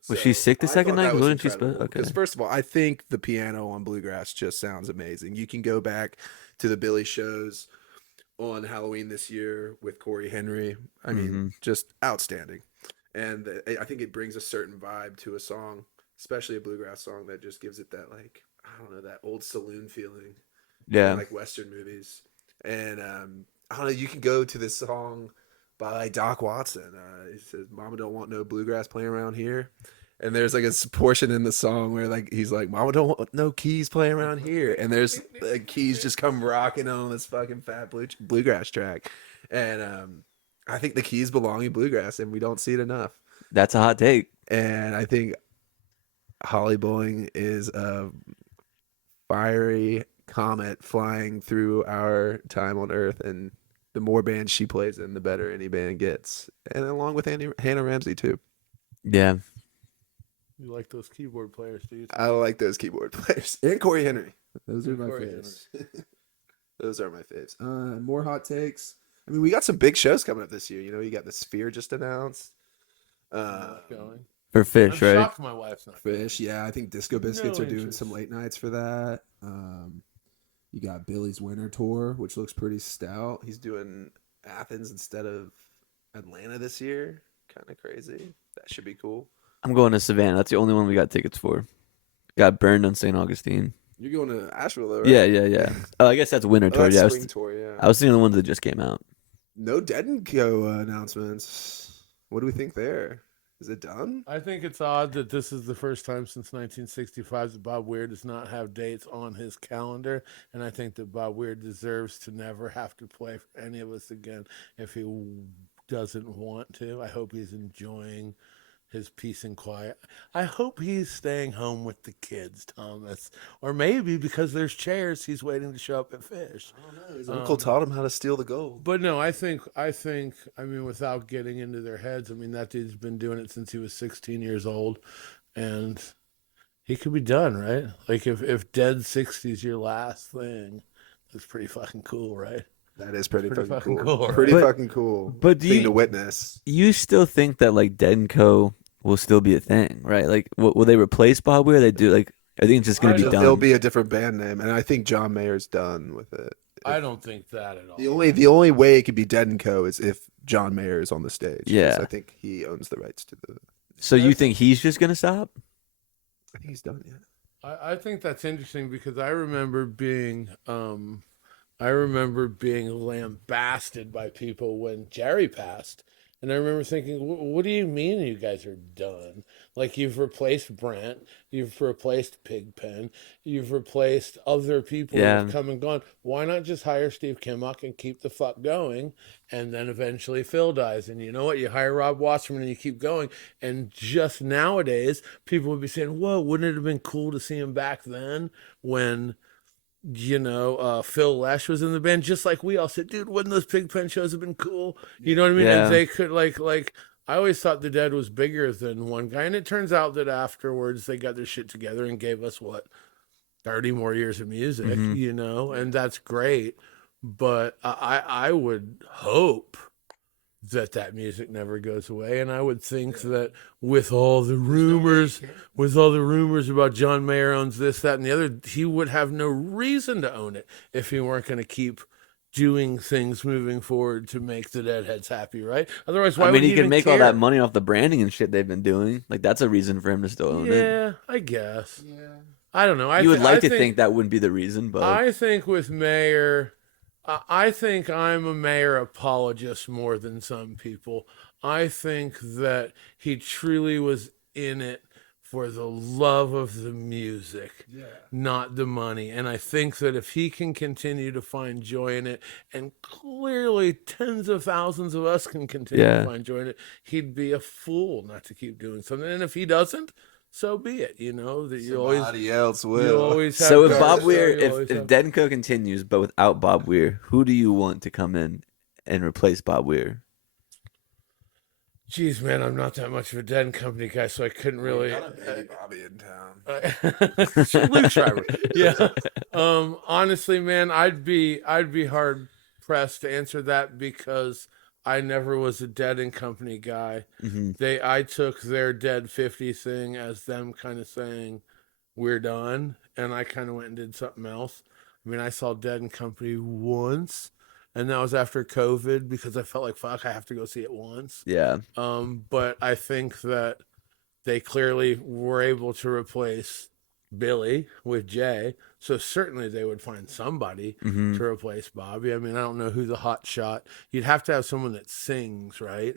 Was she sick the I second thought night? that was Wasn't she incredible, supposed? Okay. Because first of all, I think the piano on Bluegrass just sounds amazing. You can go back to the Billy shows on Halloween this year with Corey Henry. I mean, just outstanding. And I think it brings a certain vibe to a song, especially a bluegrass song that just gives it that, like, I don't know, that old saloon feeling. Yeah. Like Western movies. And I don't know, you can go to this song by Doc Watson. He says, "Mama don't want no bluegrass playing around here." And there's like a portion in the song where like he's like, "Mama don't want no keys playing around here." And there's like keys just come rocking on this fucking fat bluegrass track. And I think the keys belong in bluegrass, and we don't see it enough. That's a hot take. And I think Holly Bowling is a fiery comet flying through our time on Earth, and the more bands she plays in, the better any band gets. And along with Hannah Ramsey too. Yeah. You like those keyboard players, dude? I like those keyboard players. And Corey Henry. Those are my Corey faves. Those are my faves. More hot takes. I mean, we got some big shows coming up this year. You know, you got the Sphere just announced. Going. For Phish, I'm right? shocked my wife's not Phish, yeah. I think Disco Biscuits No are doing interest. some late nights for that. You got Billy's Winter Tour, which looks pretty stout. He's doing Athens instead of Atlanta this year. Kind of crazy. That should be cool. I'm going to Savannah. That's the only one we got tickets for. Got burned on St. Augustine. You're going to Asheville, though, right? Yeah. Oh, I guess that's winter tour. That's Yeah, Swing Tour, yeah. I was thinking the ones that just came out. No Dead and Co. announcements. What do we think there? Is it done? I think it's odd that this is the first time since 1965 that Bob Weir does not have dates on his calendar, and I think that Bob Weir deserves to never have to play for any of us again if he doesn't want to. I hope he's enjoying his peace and quiet. I hope he's staying home with the kids, Thomas. Or maybe because there's chairs, he's waiting to show up at Phish. I don't know. His uncle taught him how to steal the gold. But no, I think, I mean, without getting into their heads, I mean, that dude's been doing it since he was 16 years old, and he could be done, right? Like, if Dead 60's your last thing, that's pretty fucking cool, right? That is pretty fucking cool. right? Pretty fucking cool. But do thing you- to witness. You still think that like Dead and Co. will still be a thing, right? Like, will they replace Bob Weir? They do like. I think it's just gonna be done. It'll be a different band name, and I think John Mayer's done with it. I don't think that at all. The only way it could be Dead and Co. is if John Mayer is on the stage. Yeah. 'Cause I think he owns the rights to the. So you think he's just gonna stop? I think he's done. Yeah. I think that's interesting because I remember being lambasted by people when Jerry passed. And I remember thinking, what do you mean you guys are done? Like, you've replaced Brent, you've replaced Pigpen, you've replaced other people who have come and gone. Why not just hire Steve Kimmock and keep the fuck going? And then eventually Phil dies. And you know what? You hire Rob Wasserman and you keep going. And just nowadays, people would be saying, whoa, wouldn't it have been cool to see him back then when... Phil Lesh was in the band, just like we all said, dude, wouldn't those Pigpen shows have been cool? You know what I mean? Yeah. And they could like I always thought the Dead was bigger than one guy, and it turns out that afterwards they got their shit together and gave us 30 more years of music, and that's great. But I would hope that music never goes away, and I would think that with all the rumors about John Mayer owns this, that, and the other, he would have no reason to own it if he weren't going to keep doing things moving forward to make the Deadheads happy, right? Otherwise, why would he can even make care? all that money off the branding and shit they've been doing. Like, that's a reason for him to still own it. Yeah, I guess. Yeah, I don't know. You would like to think that wouldn't be the reason, but I think with Mayer, I think I'm a Mayer apologist more than some people. I think that he truly was in it for the love of the music, not the money. And I think that if he can continue to find joy in it, and clearly tens of thousands of us can continue to find joy in it, he'd be a fool not to keep doing something. And if he doesn't, so be it. You know that Somebody else you will. always have. So if Dark Bob Star, Weir, you always if have- Denko continues, but without Bob Weir, who do you want to come in and replace Bob Weir? Geez, man, I'm not that much of a Dead and Company guy, so I couldn't really. Got a baby Bobby in town. Blue Driver. Yeah. Honestly, man, I'd be hard pressed to answer that because I never was a Dead and Company guy. I took their Dead 50 thing as them kind of saying we're done, and I kind of went and did something else. I mean, I saw Dead and Company once, and that was after COVID because I felt like fuck, I have to go see it once. Yeah. But I think that they clearly were able to replace Billy with Jay, so certainly they would find somebody to replace Bobby. I mean, I don't know who the hot shot. You'd have to have someone that sings, right?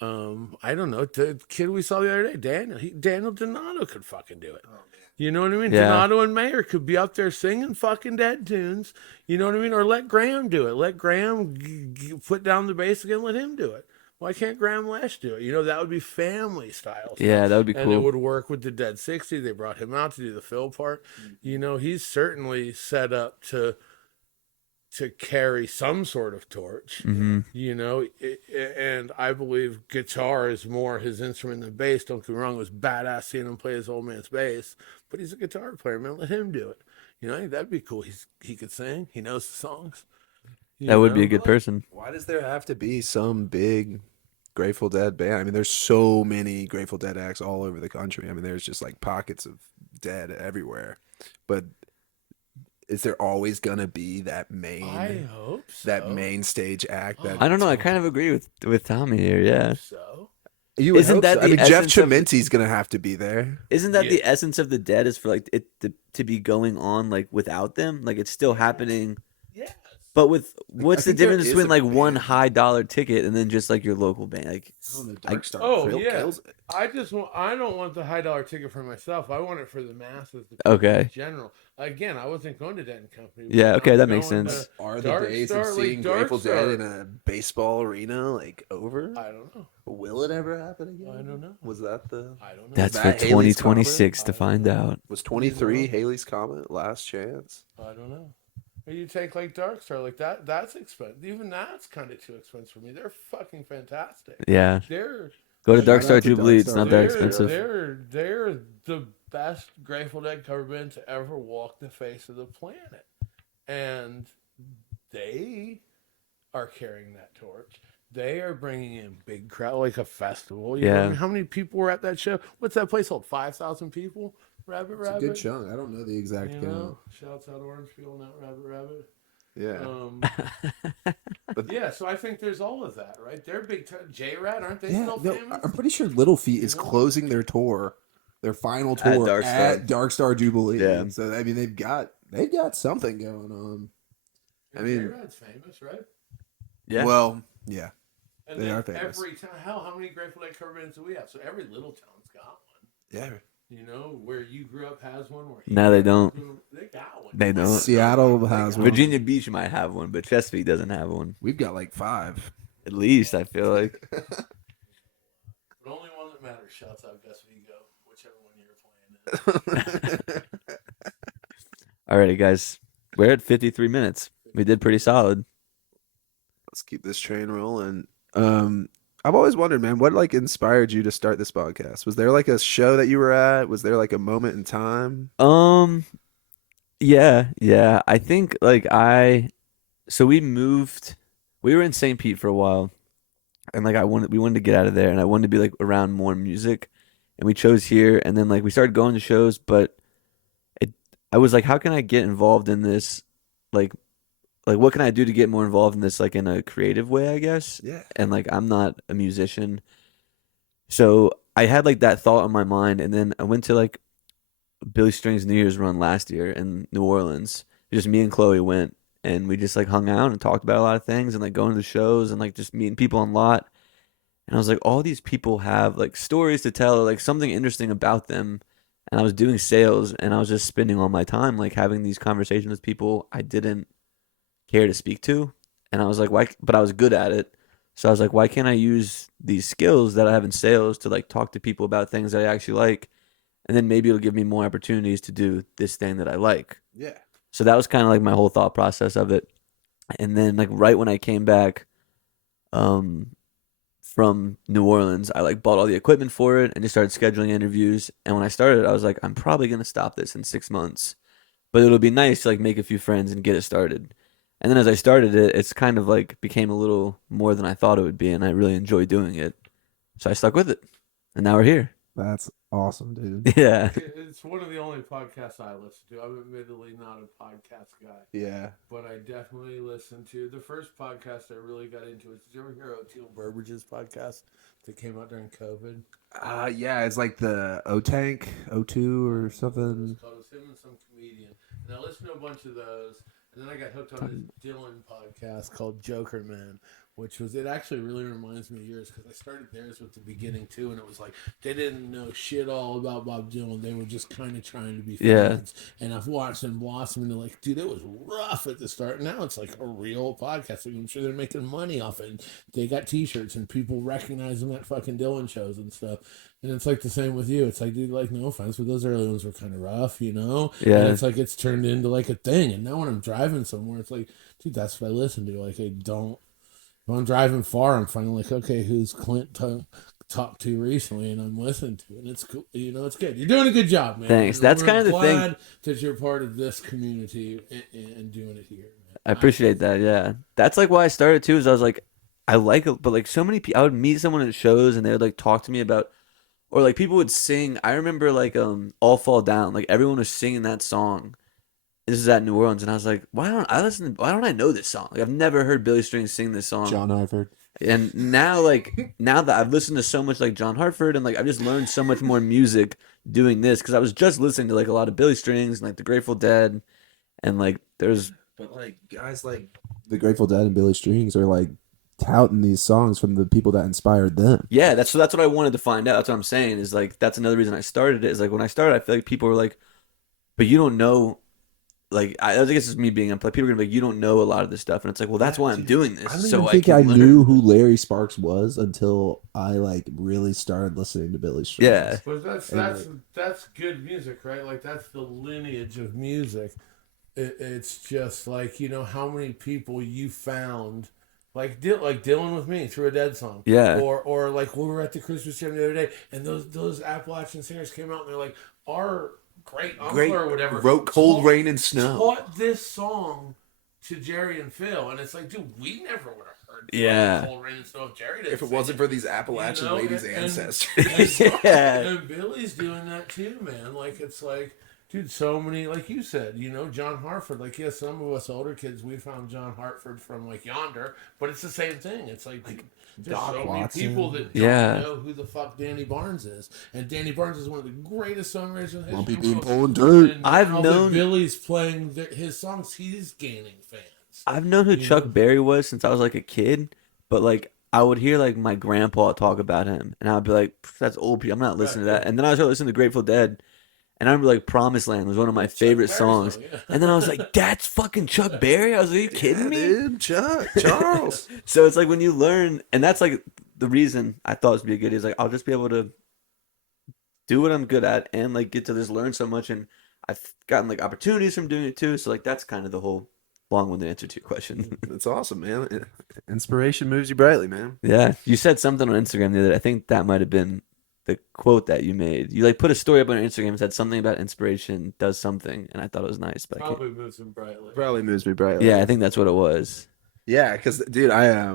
I don't know. The kid we saw the other day, Daniel Donato could fucking do it. Oh, man. You know what I mean? Yeah. Donato and Mayer could be up there singing fucking Dead tunes. You know what I mean? Or let Graham do it. Let Graham put down the bass again. Let him do it. Why can't Graham Lash do it? You know, that would be family style stuff. Yeah, that would be cool. And it would work with the Dead 60. They brought him out to do the fill part. You know, he's certainly set up to carry some sort of torch, you know, and I believe guitar is more his instrument than bass. Don't get me wrong, it was badass seeing him play his old man's bass, but he's a guitar player, man. Let him do it. You know, I think that'd be cool. He could sing. He knows the songs. That would be a good person. Why does there have to be some big Grateful Dead band? I mean, there's so many Grateful Dead acts all over the country. I mean, there's just like pockets of Dead everywhere, but is there always gonna be that main? I hope so. That main stage act. That I don't know. I kind of agree with Tommy here. Yeah. So you Isn't that I the mean, Jeff essence of- Chiminti's gonna have to be there. Isn't that the essence of the Dead? Is for like it to be going on like without them, like it's still happening. yes. But with what's the think there difference is between a like one band. $high ticket and then just like your local band? Like I don't know, Dark Star Oh, Krill yeah. kills it. I don't want the $high ticket for myself. I want it for the masses. The Okay. in general. Again, I wasn't going to Dead and Company. Yeah, but okay, I'm that makes going sense. Are the Dark days Star, of like seeing Dark Grateful Star. Dead in a baseball arena like over? I don't know. Will it ever happen again? I don't know. Was that the? I don't know. that's for that Haley's 2026 to Comet? find out. Was 23 Haley's Comet last chance? I don't know. Or you take like Dark Star, like that. That's expensive. Even that's kind of too expensive for me. They're fucking fantastic. Yeah. They're Go to Shout Dark out Star to Jubilee. Dark It's Star not that Jubilee. expensive. They're the best Grateful Dead cover band to ever walk the face of the planet, and they are carrying that torch. They are bringing in big crowd, like a festival. You know what I Yeah. mean? How many people were at that show? What's that place called? 5,000 people. Rabbit. It's a good chunk. I don't know the exact You count. know, shouts out Orange Peel, not Rabbit. Yeah. But yeah, so I think there's all of that, right? They're big time. J-Rad, aren't they Yeah, still no, famous? I'm pretty sure Little Feat is You know? closing their tour, their final tour Dark Star. at Dark Star Jubilee. Yeah. And so I mean they've got something going on. I mean, J-Rad's famous, right? Yeah. well, yeah. And They then are famous. every town, how many Grateful Dead cover bands do we have? So every little town's got one. Yeah. You know, where you grew up has one. Where No, they don't. They got one. They don't. Seattle has one. Virginia Beach might have one, but Chesapeake doesn't have one. We've got like 5. At least I feel like. But only one that matters. Shouts out Gus Vigo, whichever one you're playing. Alrighty, guys. We're at 53 minutes. We did pretty solid. Let's keep this train rolling. I've always wondered, man, what like inspired you to start this podcast? Was there like a show that you were at? Was there like a moment in time? Yeah. I think like so we were in St. Pete for a while, and like we wanted to get out of there, and I wanted to be like around more music, and we chose here, and then like we started going to shows, but I was like, how can I get involved in this? Like what can I do to get more involved in this, like in a creative way, I guess? Yeah. And like I'm not a musician, so I had like that thought on my mind, and then I went to like Billy String's New Year's run last year in New Orleans. Just me and Chloe went, and we just like hung out and talked about a lot of things, and like going to the shows and like just meeting people on lot. And I was like, all these people have like stories to tell, or like something interesting about them. And I was doing sales, and I was just spending all my time like having these conversations with people I didn't care to speak to. And I was like, why? But I was good at it. So I was like, why can't I use these skills that I have in sales to like talk to people about things that I actually like? and then maybe it'll give me more opportunities to do this thing that I like. Yeah. So that was kind of like my whole thought process of it. And then like right when I came back from New Orleans, I like bought all the equipment for it and just started scheduling interviews. And when I started, I was like, I'm probably gonna stop this in 6 months, but it'll be nice to like make a few friends and get it started. And then as I started it, it's kind of like became a little more than I thought it would be, and I really enjoy doing it. So I stuck with it, and now we're here. That's awesome, dude. Yeah. It's one of the only podcasts I listen to. I'm admittedly not a podcast guy. Yeah. But I definitely listen to the first podcast I really got into. Did you ever hear O'Teal Burbage's podcast that came out during COVID? Yeah, it's like the O-Tank, O2 or something. It was called him and some comedian. And I listened to a bunch of those. And then I got hooked on this Dylan podcast called Joker Man, which was, it actually really reminds me of yours because I started theirs with the beginning too, and it was like they didn't know shit all about Bob Dylan. They were just kind of trying to be fans. And I've watched them blossom into like, dude, it was rough at the start. Now it's like a real podcast. Like, I'm sure they're making money off it. And they got T-shirts and people recognize them at fucking Dylan shows and stuff. And it's like the same with you. It's like, dude, like, no offense, but those early ones were kind of rough, you know? Yeah. And it's like, it's turned into like a thing. And now when I'm driving somewhere, it's like, dude, that's what I listen to. Like, if I'm driving far, I'm finding like, okay, who's Clint talked to recently? And I'm listening to it. And it's cool. You know, it's good. You're doing a good job, man. Thanks. And That's we're kind of the thing. glad that you're part of this community and doing it here, man. I appreciate that. Yeah. That's like why I started too, is I was like, I like it, but like so many people, I would meet someone at shows and they would like talk to me about, or like people would sing. I remember like All Fall Down, like everyone was singing that song. This is at New Orleans, and I was like, why don't I know this song? Like I've never heard Billy Strings sing this song. John Hartford. And now now that I've listened to so much like John Hartford and like I've just learned so much more music doing this, because I was just listening to like a lot of Billy Strings and like the Grateful Dead, and like there's But like guys like the Grateful Dead and Billy Strings are like touting these songs from the people that inspired them. yeah, that's what I wanted to find out. That's what I'm saying, is like that's another reason I started it, is like when I started I feel like people were like, but you don't know, like I guess it's me being like people are gonna be like, you don't know a lot of this stuff, and it's like, well, that's why I'm doing this. I don't so even think can I learn. knew who Larry Sparks was until I like really started listening to Billy Strings. Yeah. But that's good music, right? Like that's the lineage of music. It's just like, you know, how many people you found like Dylan with me through a Dead song. Yeah. Or like we were at the Christmas jam the other day and those Appalachian singers came out and they're like, our great uncle or whatever wrote Cold Rain and Snow. Taught this song to Jerry and Phil, and it's like, dude, we never would have heard Cold Rain and Snow if Jerry didn't. If it wasn't for these Appalachian ladies' ancestors. And Billy's doing that too, man. Like it's like, dude, so many, like you said, you know, John Hartford. Like, yeah, some of us older kids, we found John Hartford from like Yonder, but it's the same thing. It's like there's Doc so Watson. many people that don't know who the fuck Danny Barnes is, and Danny Barnes is one of the greatest songwriters in Lumpy history. Bean Pulling Dirt. And I've now known- that Billy's playing his songs, he's gaining fans. I've known who Chuck Berry was since I was like a kid, but like I would hear like my grandpa talk about him, and I'd be like, that's old people, I'm not listening to that. And then I started listening to Grateful Dead, and I remember like Promised Land was one of my favorite songs. And then I was like, that's fucking Chuck Berry? I was like, are you kidding me? Dude, Charles. So it's like when you learn, and that's like the reason I thought this would be a good, is like I'll just be able to do what I'm good at and like get to just learn so much, and I've gotten like opportunities from doing it too. So like that's kind of the whole long-winded answer to your question. That's awesome, man. Inspiration moves you brightly, man. Yeah, you said something on Instagram the other day. I think that might have been the quote that you made. You like put a story up on your Instagram and said something about inspiration does something, and I thought it was nice. But Probably moves him brightly. Probably moves me brightly. yeah, I think that's what it was. Yeah, because dude, I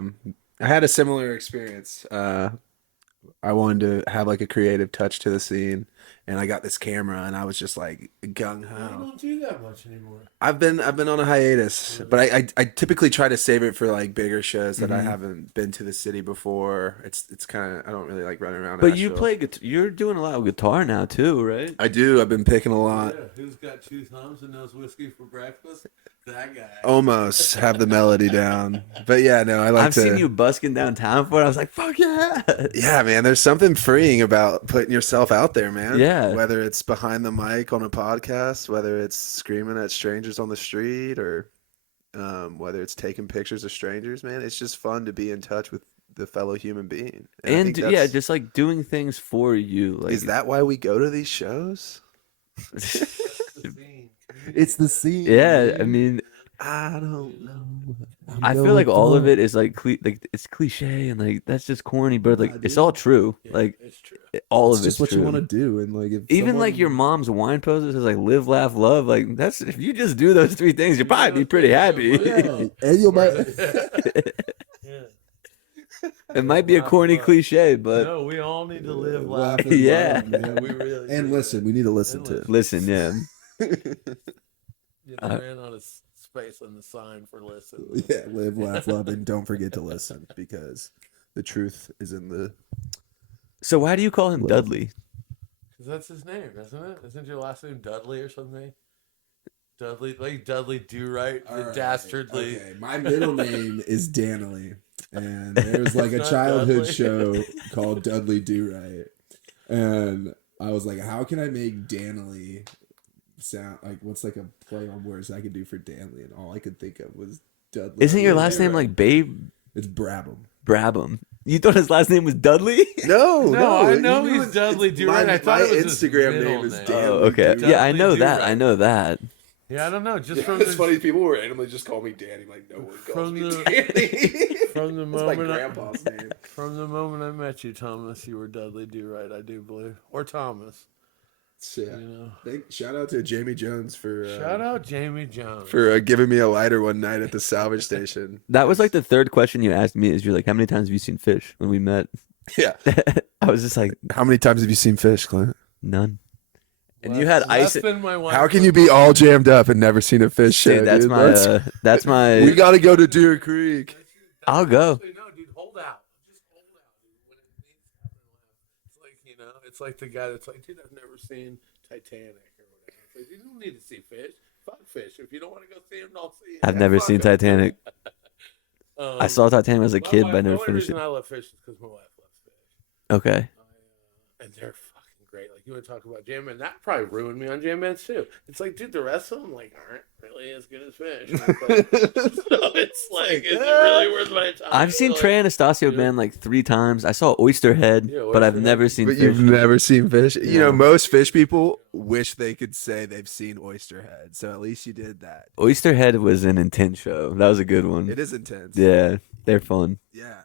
had a similar experience. I wanted to have like a creative touch to the scene, and I got this camera, and I was just like gung You ho. don't do that much anymore. I've been on a hiatus, but I typically try to save it for like bigger shows that I haven't been to the city before. It's kind of, I don't really like running around. But you Asheville. play you're doing a lot of guitar now too, right? I do. I've been picking a lot. Yeah, who's got 2 thumbs and knows whiskey for breakfast? That guy. Almost have the melody down, but yeah, no, I like I've to. seen you busking downtown for it. I was like, fuck yeah. Yeah, man, there's something freeing about putting yourself out there, man. Yeah. Whether it's behind the mic on a podcast, whether it's screaming at strangers on the street, or whether it's taking pictures of strangers, man, it's just fun to be in touch with the fellow human being. And I And think yeah, that's- just like doing things for you. Like, is that why we go to these shows? That's the scene. It's the scene. yeah, I man. mean, I don't know. I feel like all of it is like it's cliche and like that's just corny, but like Nah, it's dude. all true. Yeah, Like it's true. all It's of just it's what you true. want to do, and like if Even like your mom's wine poster says like live, laugh, love. Like that's if you just do those 3 things, you'll probably be pretty happy. yeah, and you might. Yeah. It might be a corny cliche, but No, we all need to live, Laugh laugh, and and Yeah. love, man. man. We really And do. listen, we need to listen And to. listen, yeah. You know, ran out of space on the sign for listen. Yeah, live, laugh, love, and don't forget to listen because the truth is in the. So why do you call him Love. Dudley? Because that's his name, isn't it? Isn't your last name Dudley or something? Dudley, like Dudley Do Right, the dastardly. Okay, my middle name is Danley, and there was like a It's not childhood Dudley. show called Dudley Do Right, and I was like, how can I make Danley sound like what's like a play on words I could do for Danley, and all I could think of was Dudley. Isn't your Dudley last Do name Right. like Babe It's Brabham. Brabham? You thought his last name was Dudley? No, I know you he's Dudley it's- Do Right. I thought my it was his Instagram middle name is name. Danley. Oh, okay. Do Yeah, I Dudley know Do that. Right. I know that. Yeah, I don't know. Just Yeah, from it's the, funny. People will randomly just call me Danny. Like no one calls From me the- Danny. from the That's my moment grandpa's name. from the moment I met you, Thomas, you were Dudley Do Right. I do believe, or Thomas. So, yeah. You know. Shout out to Jamie Jones for Shout out Jamie Jones. for giving me a lighter one night at the salvage station. That was like the third question you asked me. Is you're like, how many times have you seen Phish when we met? Yeah. I was just like, How many times have you seen Phish, Clint? none. And Less- you had less ice. than my wife. How can you be all jammed up and never seen a Phish show? Dude, that's dude? my. That's we my. got to go to Deer Creek. I'll go. Actually, no, dude, hold out. Just hold out, dude. When it means having a laugh. It's like, you know, it's like the guy that's like, dude, I've never seen Titanic or whatever. It's like, you don't need to see Phish. Fuck Phish. If you don't want to go see him, don't see him. I've never Fuck seen 'em. Titanic. I saw Titanic as a kid, but I never the only finished reason it. I love Phish is because my wife loves Phish. Okay. And they're fucking great. Like, you want to talk about Jam Band? That probably ruined me on Jam Bands too. It's like, dude, the rest of them like aren't really as good as Phish. And it's like, so it's like, is it really worth my time? I've seen Like, Trey Anastasio band like 3 times. I saw Oysterhead, Yeah, but I've Oysterhead. never seen But you've Phish. never seen Phish. You know, No. most Phish people wish they could say they've seen Oysterhead. So at least you did that. Oysterhead was an intense show. That was a good one. It is intense. Yeah, they're fun. Yeah.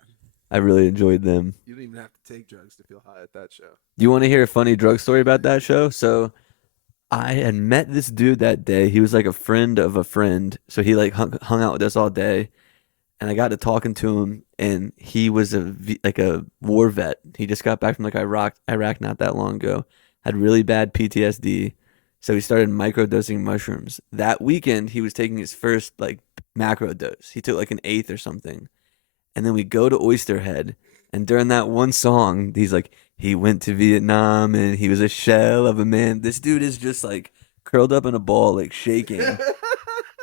I really enjoyed them. You don't even have to take drugs to feel high at that show. Do you want to hear a funny drug story about that show? So I had met this dude that day. He was like a friend of a friend. So he like hung out with us all day. And I got to talking to him, and he was like a war vet. He just got back from like Iraq not that long ago. Had really bad PTSD. So he started microdosing mushrooms. That weekend, he was taking his first like macro dose. He took like an 1/8 or something. And then we go to Oysterhead, and during that one song, he's like, he went to Vietnam and he was a shell of a man. This dude is just like curled up in a ball, like shaking.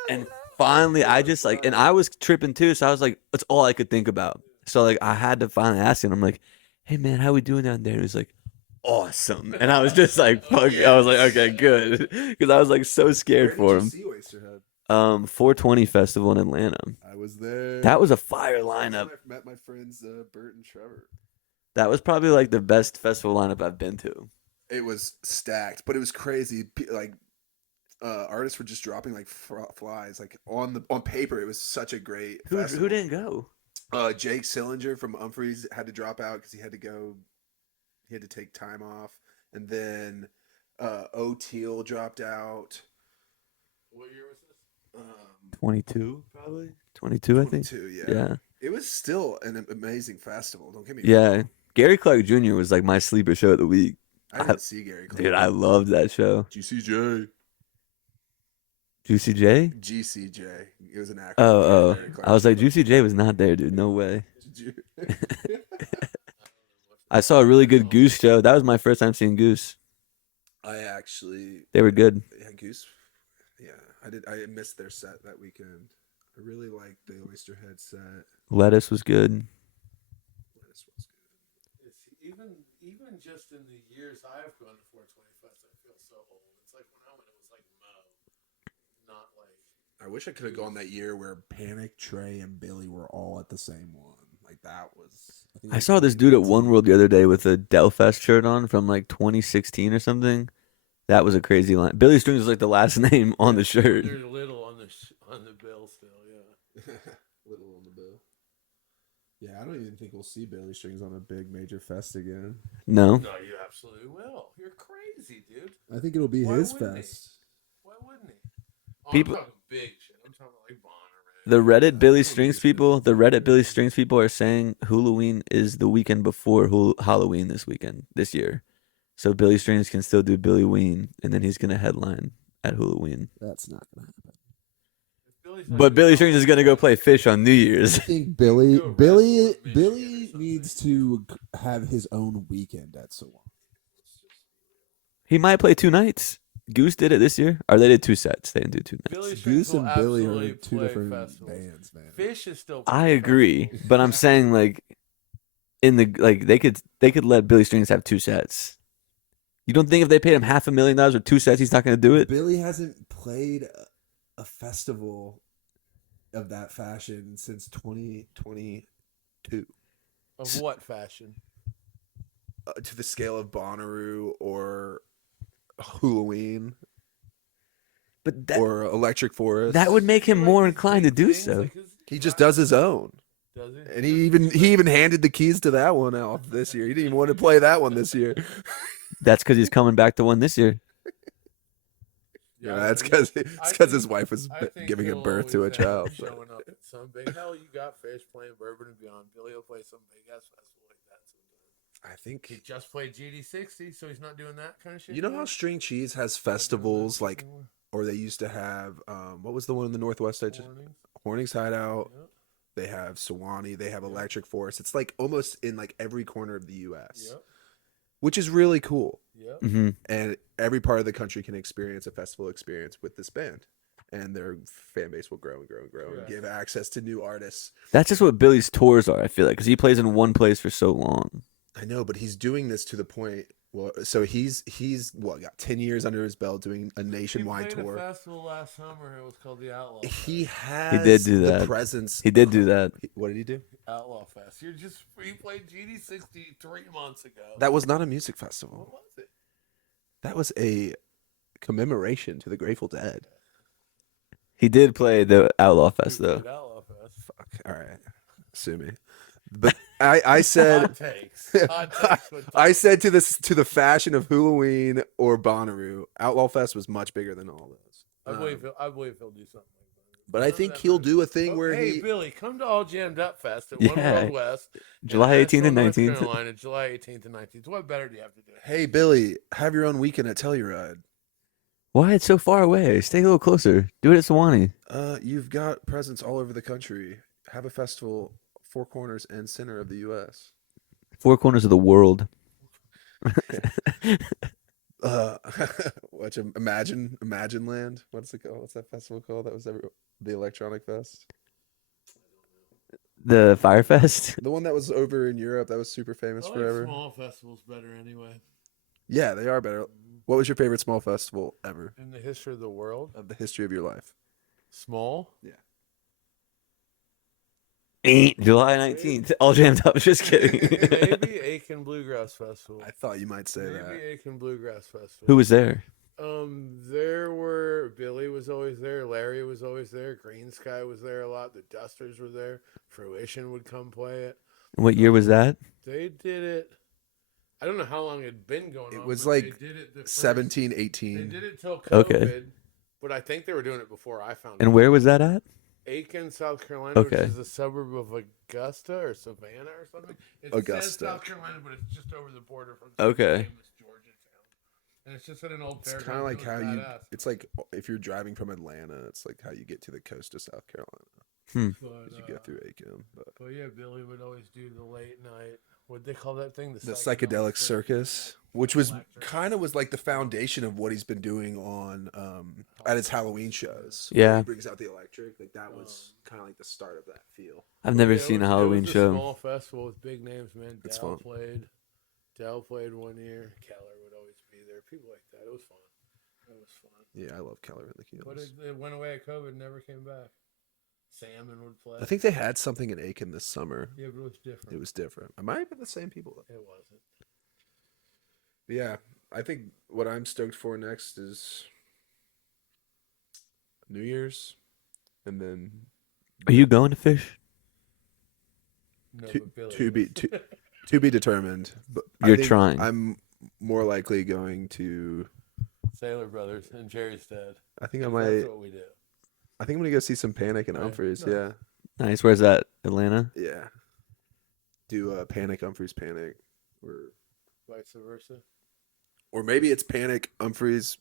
And finally, I just like, and I was tripping too, so I was like, that's all I could think about. So like, I had to finally ask him. I'm like, hey man, how we doing down there? And he was like, awesome. And I was just like, fuck. I was like, okay, good, because I was like so scared for him. See Oysterhead? 420 Festival in Atlanta. I was there. That was a fire lineup. I met my friends Bert and Trevor. That was probably like the best festival lineup I've been to. It was stacked, but it was crazy. Like artists were just dropping like flies. Like on paper, it was such a great. Who festival. didn't go? Jake Sillinger from Humphreys had to drop out because he had to go. He had to take time off, and then O'Teal dropped out. What year was this? 22, probably 22, I think. 22, yeah. Yeah, It was still an amazing festival. Don't get me yeah. wrong. Gary Clark Jr. was like my sleeper show of the week. I didn't see Gary Clark. Dude, I loved that show. GCJ. Juicy J? GCJ. It was an acronym. Oh. Gary Clark. I was like, Juicy J was not there, dude. No way. Did you- I saw a really good Goose show. That was my first time seeing Goose. I actually. They were good. Yeah, Goose. Yeah, I did. I missed their set that weekend. I really liked the Oysterhead set. Lettuce was good. This was good. It's even just in the years I've gone to 420 Fest, I feel so old. It's like when I went, it was like Mo, not like. I wish I could have gone that year where Panic, Trey, and Billy were all at the same one. like that was. think I it saw was this dude at 2019. One World the other day with a Delfest shirt on from like 2016 or something. That was a crazy line. Billy Strings is like the last name on the shirt. There's little on the bill still, yeah. Little on the bill. Yeah, I don't even think we'll see Billy Strings on a big major fest again. No. No, you absolutely will. You're crazy, dude. I think it'll be Why his wouldn't he? fest. Why wouldn't he? Oh, People- I'm talking big shit. I'm talking like Bonnaroo. The Reddit Billy That'll be Strings his people, fest. the Reddit Billy Strings people are saying Halloween is the weekend before Halloween this year. So Billy Strings can still do Billy Ween, and then he's gonna headline at Halloween. That's not gonna happen. But Billy Strings is gonna go play Phish on New Year's. I think Billy Billy or needs to have his own weekend at Sawan. He might play 2 nights. Goose did it this year. Or they did 2 sets. They didn't do 2 nights. Billy Strings Goose and will Billy absolutely are two play different festivals. bands, man. Phish is still. I playing agree, festivals. but I'm saying like they could let Billy Strings have 2 sets. You don't think if they paid him $500,000 or 2 sets, he's not going to do it? Billy hasn't played a festival of that fashion since 2022. Of what fashion? To the scale of Bonnaroo or Halloween But that or Electric Forest. that would make him Like more these inclined to big do things, so. like his- He just does his own. Does he? And he even handed the keys to that one out this year. He didn't even want to play that one this year. That's because he's coming back to one this year. Yeah, I that's think- because his wife was I think giving he'll him birth to a always end up child. but- Showing up at some big hell, you got Phish playing Bourbon and Beyond. Billy will play some big ass festival like that sometime. I think He just played GD60, so he's not doing that kind of shit. you know how String Cheese has festivals like, or they used to have. What was the one in the Northwest? Hornings Hideout. Yep. They have Sewanee. They have Electric Forest. It's like almost in like every corner of the U.S., Yep. which is really cool. Yep. Hmm. And every part of the country can experience a festival experience with this band, and their fan base will grow and grow and grow and Correct. give access to new artists. That's just what Billy's tours are, I feel like, because he plays in one place for so long. I know, but he's doing this to the point. Well, so he's got 10 years under his belt doing a nationwide He played tour. a festival last summer. It was called the Outlaw Fest. He has did do the that. presence. He did do that. What did he do? Outlaw Fest. He played GD60 3 months ago. That was not a music What festival. was it? That was a commemoration to the Grateful Dead. He did play the Outlaw Fest, He though. played Outlaw Fest. Fuck. All right. Sue me. But I said Hot takes. Hot takes with I said to the fashion of Halloween or Bonnaroo, Outlaw Fest was much bigger than all those. I believe he'll do something like that. But I think he'll do a thing where hey, he. Billy, come to All Jammed Up Fest at Yeah. One World West. in July 18th and Asheville, North 19th. Carolina, July 18th and 19th. What better do you have to do? Hey Billy, have your own weekend at Telluride. Why? It's so far away. Stay a little closer. Do it at Sewanee. You've got presence all over the country. Have a festival, 4 corners and center of the U.S. 4 corners of the world. Imagine Land. What's it called? What's that festival called? That was the Electronic Fest. The Firefest. The one that was over in Europe that was super famous I like forever. small festivals better anyway. Yeah, they are better. What was your favorite small festival ever In the history of the world, of the history of your life? small. July 19th. All jammed up. Just kidding. Maybe Aiken Bluegrass Festival. I thought you might say Maybe that. Aiken Bluegrass Festival. Who was there? There were Billy was always there, Larry was always there, Green Sky was there a lot, the Dusters were there, Fruition would come play it. What year was that? They did it. I don't know how long it had been going on. It was but like they did it the first- 17, They 18. did it till COVID, Okay. but I think they were doing it before I found And out. where was that at? Aiken, South Carolina, Okay. which is a suburb of Augusta or Savannah or something. It Augusta. says South Carolina, but it's just over the border from Okay. famous Georgia town. And it's just at an old It's fairground. kind of like It how was you. badass. It's like if you're driving from Atlanta, it's like how you get to the coast of South Carolina. But, You go through Aiken, but But yeah, Billy would always do the late night. What'd they call that thing? the psychedelic circus, which was Electric. kind of was like the foundation of what he's been doing on at his Halloween shows. Yeah. Where he brings out the electric. Like that was kind of like the start of that feel. I've never Yeah, it seen was- a Halloween it was a show. small festival with big names, man. It's Dal fun. played. Dal played one year. Keller would always be there. People like that. It was fun. It was fun. Yeah, I love Keller and the But Keels. it went away at COVID. Never came back. Salmon would play. I think they had something in Aiken this summer. Yeah, but it was different. It was different. It might have been the same people though. It wasn't. But yeah, I think what I'm stoked for next is New Year's, and then Are you going to Phish? No, to, but Billy to be is. to be determined. But I You're think trying. I'm more likely going to. Sailor Brothers and Jerry's Dad. I think I That's might. what we do. I think I'm gonna go see some Panic and Right. Humphreys. Nice. Yeah, Nice. Where's that? Atlanta? yeah. Do Panic Humphreys Panic, Vice versa. or maybe it's Panic Humphreys,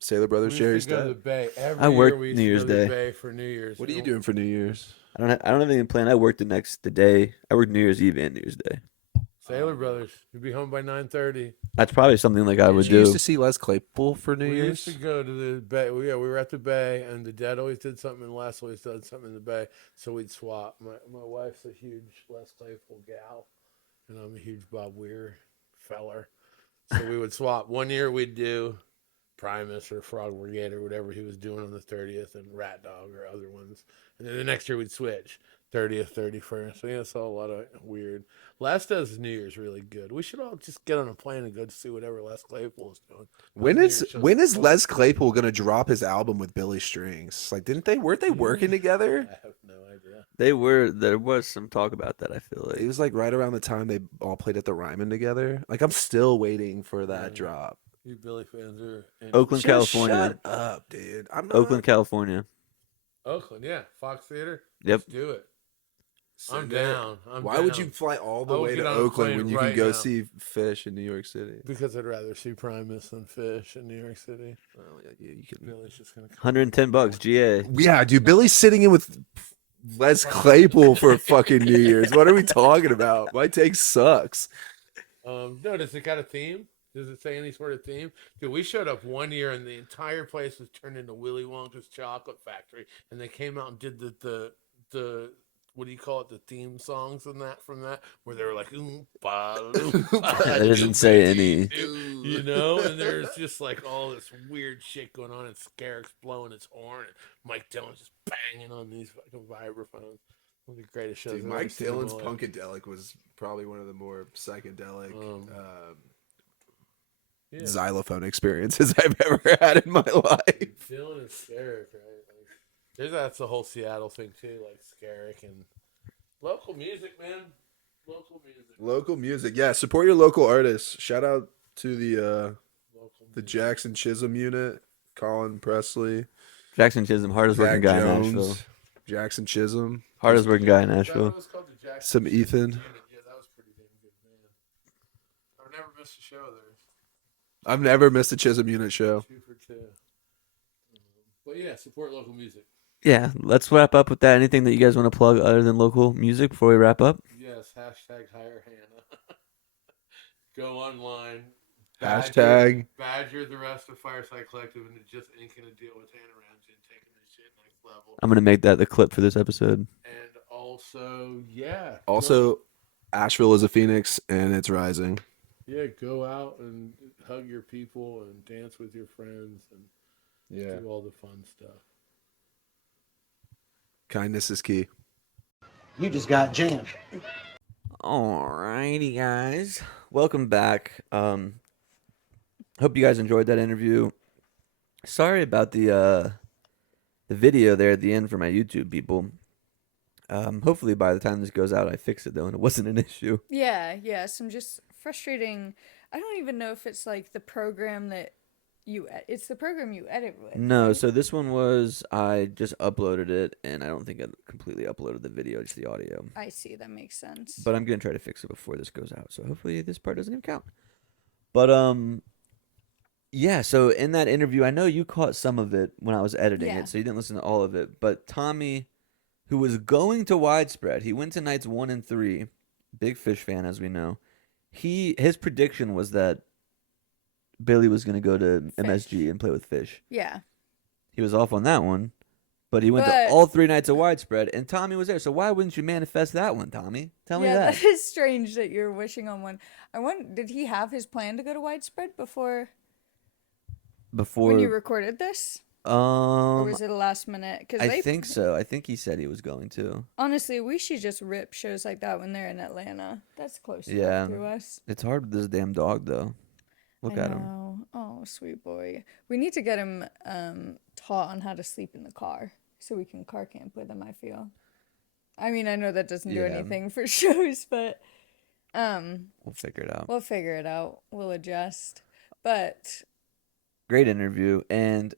Sailor Brothers, We Jerry's used to go to Dad. the Bay. Every I year worked we used New to Year's go to the Day. Bay for New Year's. What are you doing for New Year's? I don't have anything planned. I worked the day. I worked New Year's Eve and New Year's Day. Sailor Brothers. You'd be home by 9:30. That's probably something like I would Did you used do. to see Les Claypool for New We Year's? used to go to the Bay. Well, yeah, we were at the Bay, and the Dad always did something, and Les always did something in the Bay. So we'd swap. My wife's a huge Les Claypool gal, and I'm a huge Bob Weir feller. So we would swap. One year we'd do Primus or Frog Brigade or whatever he was doing on the 30th, and Rat Dog or other ones. And then the next year we'd switch 30th, 31st. So yeah, saw a lot of weird. Les does New Year's really good. We should all just get on a plane and go see whatever Les Claypool is doing. When New is Year's when shows- is Les Claypool gonna drop his album with Billy Strings? Like, weren't they working together? I have no idea. There was some talk about that, I feel It like. was like right around the time they all played at the Ryman together. Like, I'm still waiting for that Yeah. drop. You Billy fans are in Oakland, California. Shut up, dude. I'm not. Oakland, California. Oakland, yeah. Fox Theater. Yep. Let's do it. I'm Send it. down. Why would you fly all the I will way get to on a Oakland plane when you right can go now. see Phish in New York City? Because I'd rather see Primus than Fish in New York City. Well, yeah, you can. Billy's just gonna come. $110 GA. Yeah, dude. Billy's sitting in with Les Claypool for fucking New Year's. What are we talking about? My take sucks. No, does it got a theme? Does it say any sort of theme? Dude, we showed up one year and the entire place was turned into Willy Wonka's chocolate factory, and they came out and did the what do you call it? The theme songs and that from that, where they were like, That doesn't say any. you know, and there's just like all this weird shit going on, and Scarrick's blowing his horn, and Mike Dillon's just banging on these fucking vibraphones. One of the greatest shows. Dude, I've ever Mike seen in my Dillon's life. Punkadelic was probably one of the more psychedelic Yeah. xylophone experiences I've ever had in my life. Dylan and Scarrick, right? Like, that's the whole Seattle thing too, like Scarrick and local music, man. Local music. Local music, yeah. Support your local artists. Shout out to the Local the music. Jackson Chisholm unit, Colin Presley, Jackson Chisholm, hardest working Jack guy in Jones, Nashville. Jackson Chisholm, Hardest working guy in Is that what Nashville. it was called, the Jackson some Chisholm Ethan. unit? Yeah, that was pretty damn good, man. I've never missed a show of theirs. I've never missed a Chisholm unit show. 2 for 2. But yeah, support local music. Yeah, let's wrap up with that. Anything that you guys want to plug other than local music before we wrap up? Yes, hashtag hire Hannah. Go online. Hashtag. Badger the rest of Fireside Collective into just inking a deal with Hannah Ramsey and taking this shit next level. I'm going to make that the clip for this episode. And also, yeah. Also, Asheville is a phoenix and it's rising. Go out and hug your people and dance with your friends and Yeah. do all the fun stuff. Kindness is key. You just got jammed. Alrighty, guys. Welcome back. Hope you guys enjoyed that interview. Sorry about the video there at the end for my YouTube people. Hopefully by the time this goes out, I fix it though, and it wasn't an issue. Yeah, some just frustrating. I don't even know if it's like the program that it's the program you edit with. No, right? so this one was I just uploaded it, and I don't think I completely uploaded the video, just the audio. I see, that makes sense. But I'm gonna try to fix it before this goes out. So hopefully this part doesn't even count. But yeah. So in that interview, I know you caught some of it when I was editing Yeah. it, so you didn't listen to all of it. But Tommy, who was going to Widespread, he went to nights 1 and 3. Big Phish fan, as we know. His prediction was that Billy was gonna go to MSG and play with Phish. Yeah. He was off on that one, but he went to But- all 3 nights of Widespread, and Tommy was there. So why wouldn't you manifest that one, Tommy? Tell me Yeah, that. that is strange that you're wishing on one. I wonder, did he have his plan to go to Widespread before Before when you recorded this? Or was it a last minute? Cause I think so. I think he said he was going to. Honestly, we should just rip shows like that when they're in Atlanta. That's close enough to us. It's hard with this damn dog, though. Look at him. Oh, sweet boy. We need to get him taught on how to sleep in the car so we can car camp with him, I feel. I mean, I know that doesn't do anything for shows, but we'll figure it out. We'll figure it out. We'll adjust. But great interview. And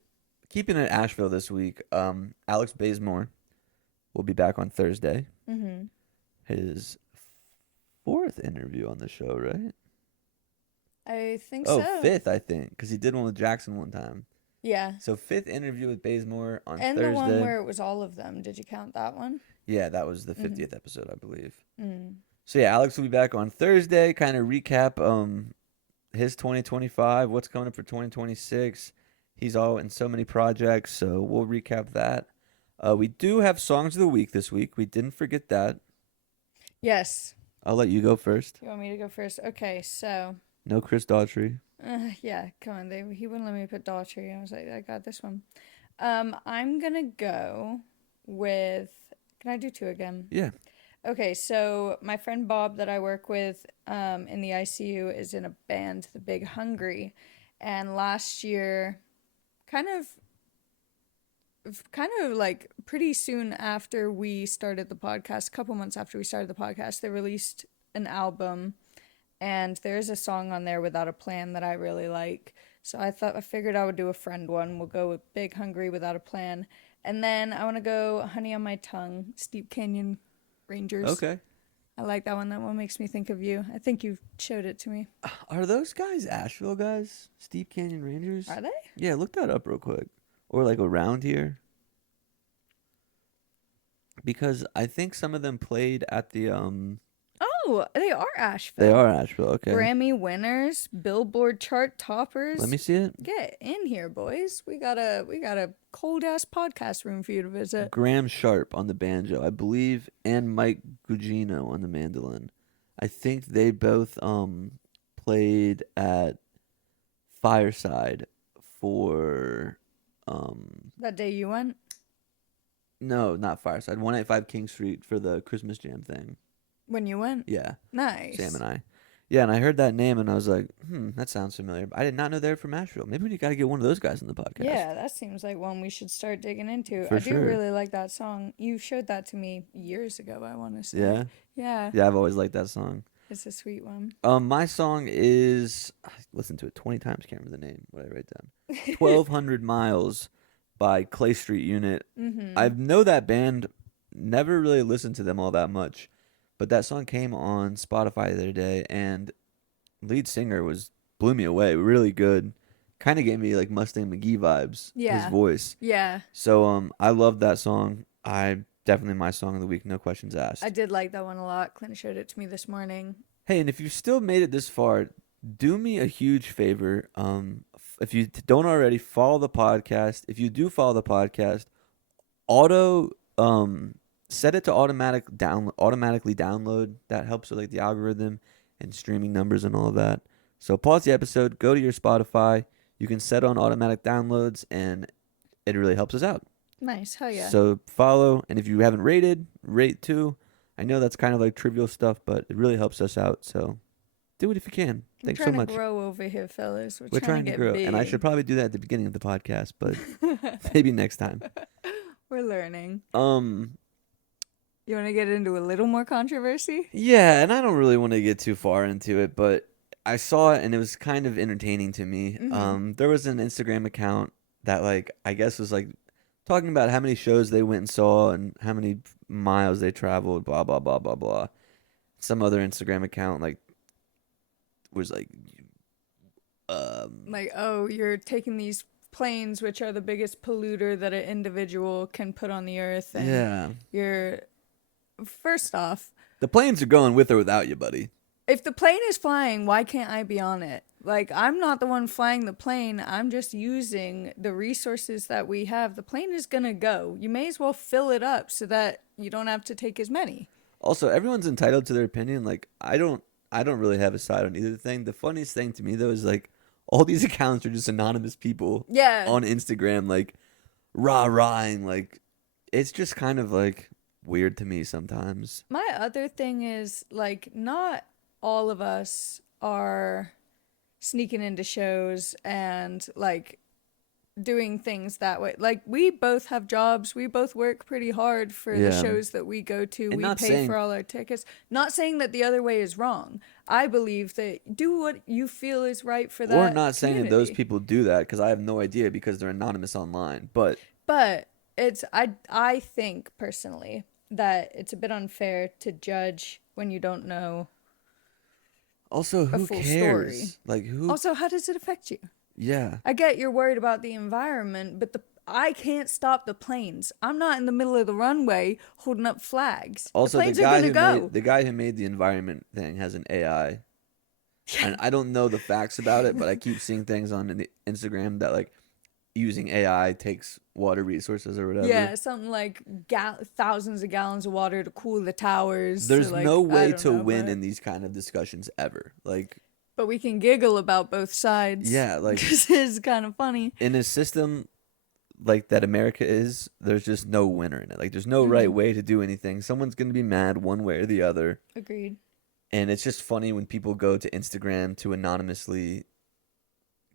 keeping it Asheville this week, Alex Bazemore will be back on Thursday. Mm-hmm. His 4th interview on the show, right? I think so. Oh, 5th, I think, because he did one with Jackson one time. Yeah. So 5th interview with Bazemore on Thursday. And the one where it was all of them. Did you count that one? Yeah, that was the 50th episode, I believe. So yeah, Alex will be back on Thursday, kind of recap his 2025, what's coming up for 2026. He's all in so many projects, so we'll recap that. We do have Songs of the Week this week. We didn't forget that. Yes. I'll let you go first. You want me to go first? Okay, so... No Chris Daughtry. Yeah, come on. He wouldn't let me put Daughtry. I was like, I got this one. I'm going to go with... Can I do 2 again? Yeah. Okay, so my friend Bob that I work with in the ICU is in a band, The Big Hungry. And last year, kind of like pretty soon after we started the podcast, a couple months after we started the podcast, they released an album. And there's a song on there, Without a Plan, that I really like. So I figured I would do a friend one. We'll go with Big Hungry, Without a Plan. And then I want to go Honey on My Tongue, Steep Canyon Rangers. Okay. I like that one. That one makes me think of you. I think you showed it to me. Are those guys Asheville guys? Steep Canyon Rangers? Are they? Yeah, look that up real quick. Or like around here. Because I think some of them played at the Oh, they are Asheville. They are Asheville, okay. Grammy winners, Billboard chart toppers. Let me see it. Get in here, boys. We got a cold ass podcast room for you to visit. Graham Sharp on the banjo, I believe, and Mike Gugino on the mandolin. I think they both played at Fireside for that day you went? No, not Fireside. 185 King Street for the Christmas Jam thing. When you went? Yeah. Nice. Sam and I. Yeah, and I heard that name and I was like, that sounds familiar. I did not know they were from Asheville. Maybe we got to get one of those guys on the podcast. Yeah, that seems like one we should start digging into. For I do sure. really like that song. You showed that to me years ago, I want to say. Yeah? Yeah. Yeah, I've always liked that song. It's a sweet one. My song is, I listened to it 20 times, can't remember the name. What did I write down? 1200 Miles by Clay Street Unit. Mm-hmm. I know that band, never really listened to them all that much. But that song came on Spotify the other day, and lead singer blew me away. Really good. Kind of gave me like Mustang McGee vibes. Yeah. His voice. Yeah. So I love that song. Definitely my song of the week. No questions asked. I did like that one a lot. Clint showed it to me this morning. Hey, and if you still made it this far, do me a huge favor. If you don't already, follow the podcast. If you do follow the podcast, set it to automatically download. That helps with like the algorithm and streaming numbers and all of that. So pause the episode, go to your Spotify. You can set on automatic downloads, and it really helps us out. Nice, hell yeah. So follow, and if you haven't rated, rate too. I know that's kind of like trivial stuff, but it really helps us out. So do it if you can. Thanks so much. We're trying to grow over here, fellas. We're trying to grow, big. and I should probably do that at the beginning of the podcast, but maybe next time. We're learning. You want to get into a little more controversy? Yeah, and I don't really want to get too far into it, but I saw it and it was kind of entertaining to me. Mm-hmm. There was an Instagram account that like I guess was like talking about how many shows they went and saw and how many miles they traveled, blah blah blah blah blah. Some other Instagram account like was like oh, you're taking these planes, which are the biggest polluter that an individual can put on the earth, and yeah. You're first off, the planes are going with or without you, buddy. If the plane is flying, why can't I be on it? Like, I'm not the one flying the plane. I'm just using the resources that we have. The plane is gonna go. You may as well fill it up so that you don't have to take as many. Also, everyone's entitled to their opinion. Like, I don't really have a side on either thing. The funniest thing to me though is like all these accounts are just anonymous people Yeah. on Instagram like rah-rahing. Like, it's just kind of like weird to me sometimes. My other thing is, like, not all of us are sneaking into shows and, like, doing things that way. Like, we both have jobs. We both work pretty hard for the shows that we go to. And we pay for all our tickets. Not saying that the other way is wrong. I believe that do what you feel is right for that Or not saying community. that those people do that, because I have no idea, because they're anonymous online. But it's I think personally that it's a bit unfair to judge when you don't know. Also, who full cares? Story. Like, who? Also, how does it affect you? Yeah. I get you're worried about the environment, but I can't stop the planes. I'm not in the middle of the runway holding up flags. Also, the planes are gonna go. The guy who made the environment thing has an AI. And I don't know the facts about it, but I keep seeing things on the Instagram that, like, using AI takes water resources or whatever. Yeah, something like thousands of gallons of water to cool the towers. There's like, no way to win in these kind of discussions ever. Like, but we can giggle about both sides. Yeah, like, because it's kind of funny. In a system like that America is, there's just no winner in it. Like, there's no right way to do anything. Someone's gonna be mad one way or the other. Agreed. And it's just funny when people go to Instagram to anonymously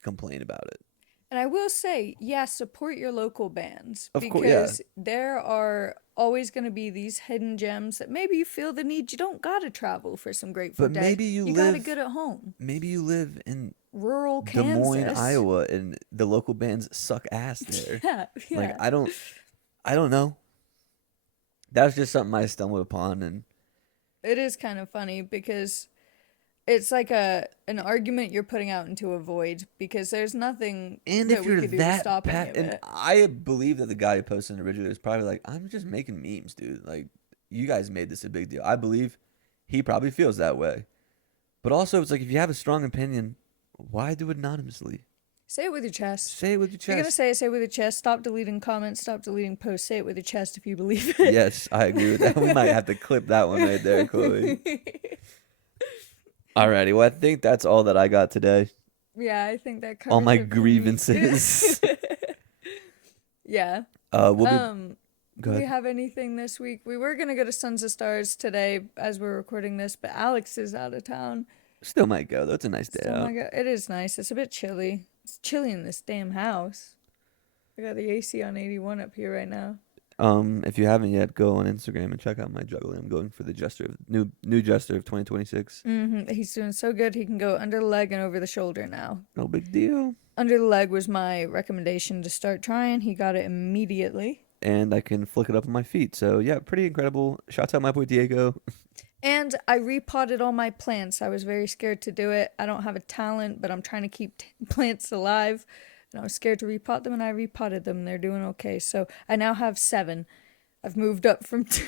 complain about it. And I will say, support your local bands. Of course, yeah. Because there are always going to be these hidden gems that maybe you feel the need. You don't got to travel for some Grateful Dead. But maybe you got it good at home. Maybe you live in rural Des Kansas. Moines, Iowa, and the local bands suck ass there. Yeah. Like, I don't know. That's just something I stumbled upon, and it is kind of funny because it's like an argument you're putting out into a void, because there's nothing and that if we you're could do that to stop any of and it. I believe that the guy who posted it originally was probably like, I'm just making memes, dude. Like, you guys made this a big deal. I believe he probably feels that way. But also, it's like, if you have a strong opinion, why do it anonymously? Say it with your chest. Say it with your chest. If you're going to say it with your chest. Stop deleting comments. Stop deleting posts. Say it with your chest if you believe it. Yes, I agree with that. We might have to clip that one right there, Chloe. Alrighty, well, I think that's all that I got today. Yeah, I think that covers all my it for me. grievances. Yeah. We'll be. Do we have anything this week? We were gonna go to Sons of Stars today as we're recording this, but Alex is out of town. Still might go though. It's a nice day out. It is nice. It's a bit chilly. It's chilly in this damn house. I got the AC on 81 up here right now. If you haven't yet, go on Instagram and check out my juggling. I'm going for the new Jester of 2026. He's doing so good. He can go under the leg and over the shoulder now. No big deal. Under the leg was my recommendation to start trying. He got it immediately. And I can flick it up on my feet. So yeah, pretty incredible. Shouts out my boy Diego. And I repotted all my plants. I was very scared to do it. I don't have a talent, but I'm trying to keep plants alive. And I was scared to repot them, and I repotted them. They're doing okay. So I now have 7. I've moved up from 2.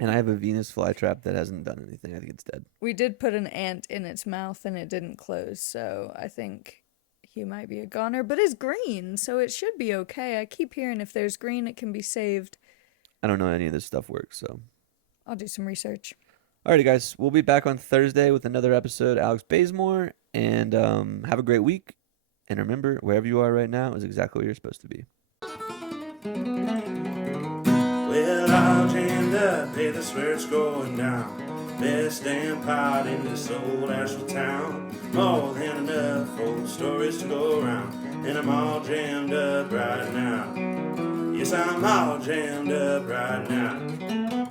And I have a Venus flytrap that hasn't done anything. I think it's dead. We did put an ant in its mouth, and it didn't close. So I think he might be a goner. But it's green, so it should be okay. I keep hearing if there's green, it can be saved. I don't know any of this stuff works, so I'll do some research. Alrighty, guys. We'll be back on Thursday with another episode. Alex Bazemore. And have a great week. And remember, wherever you are right now is exactly where you're supposed to be. Well, all jammed up, hey, that's where it's going down. Best damn pot in this old Asheville town. More than enough old stories to go around. And I'm all jammed up right now. Yes, I'm all jammed up right now.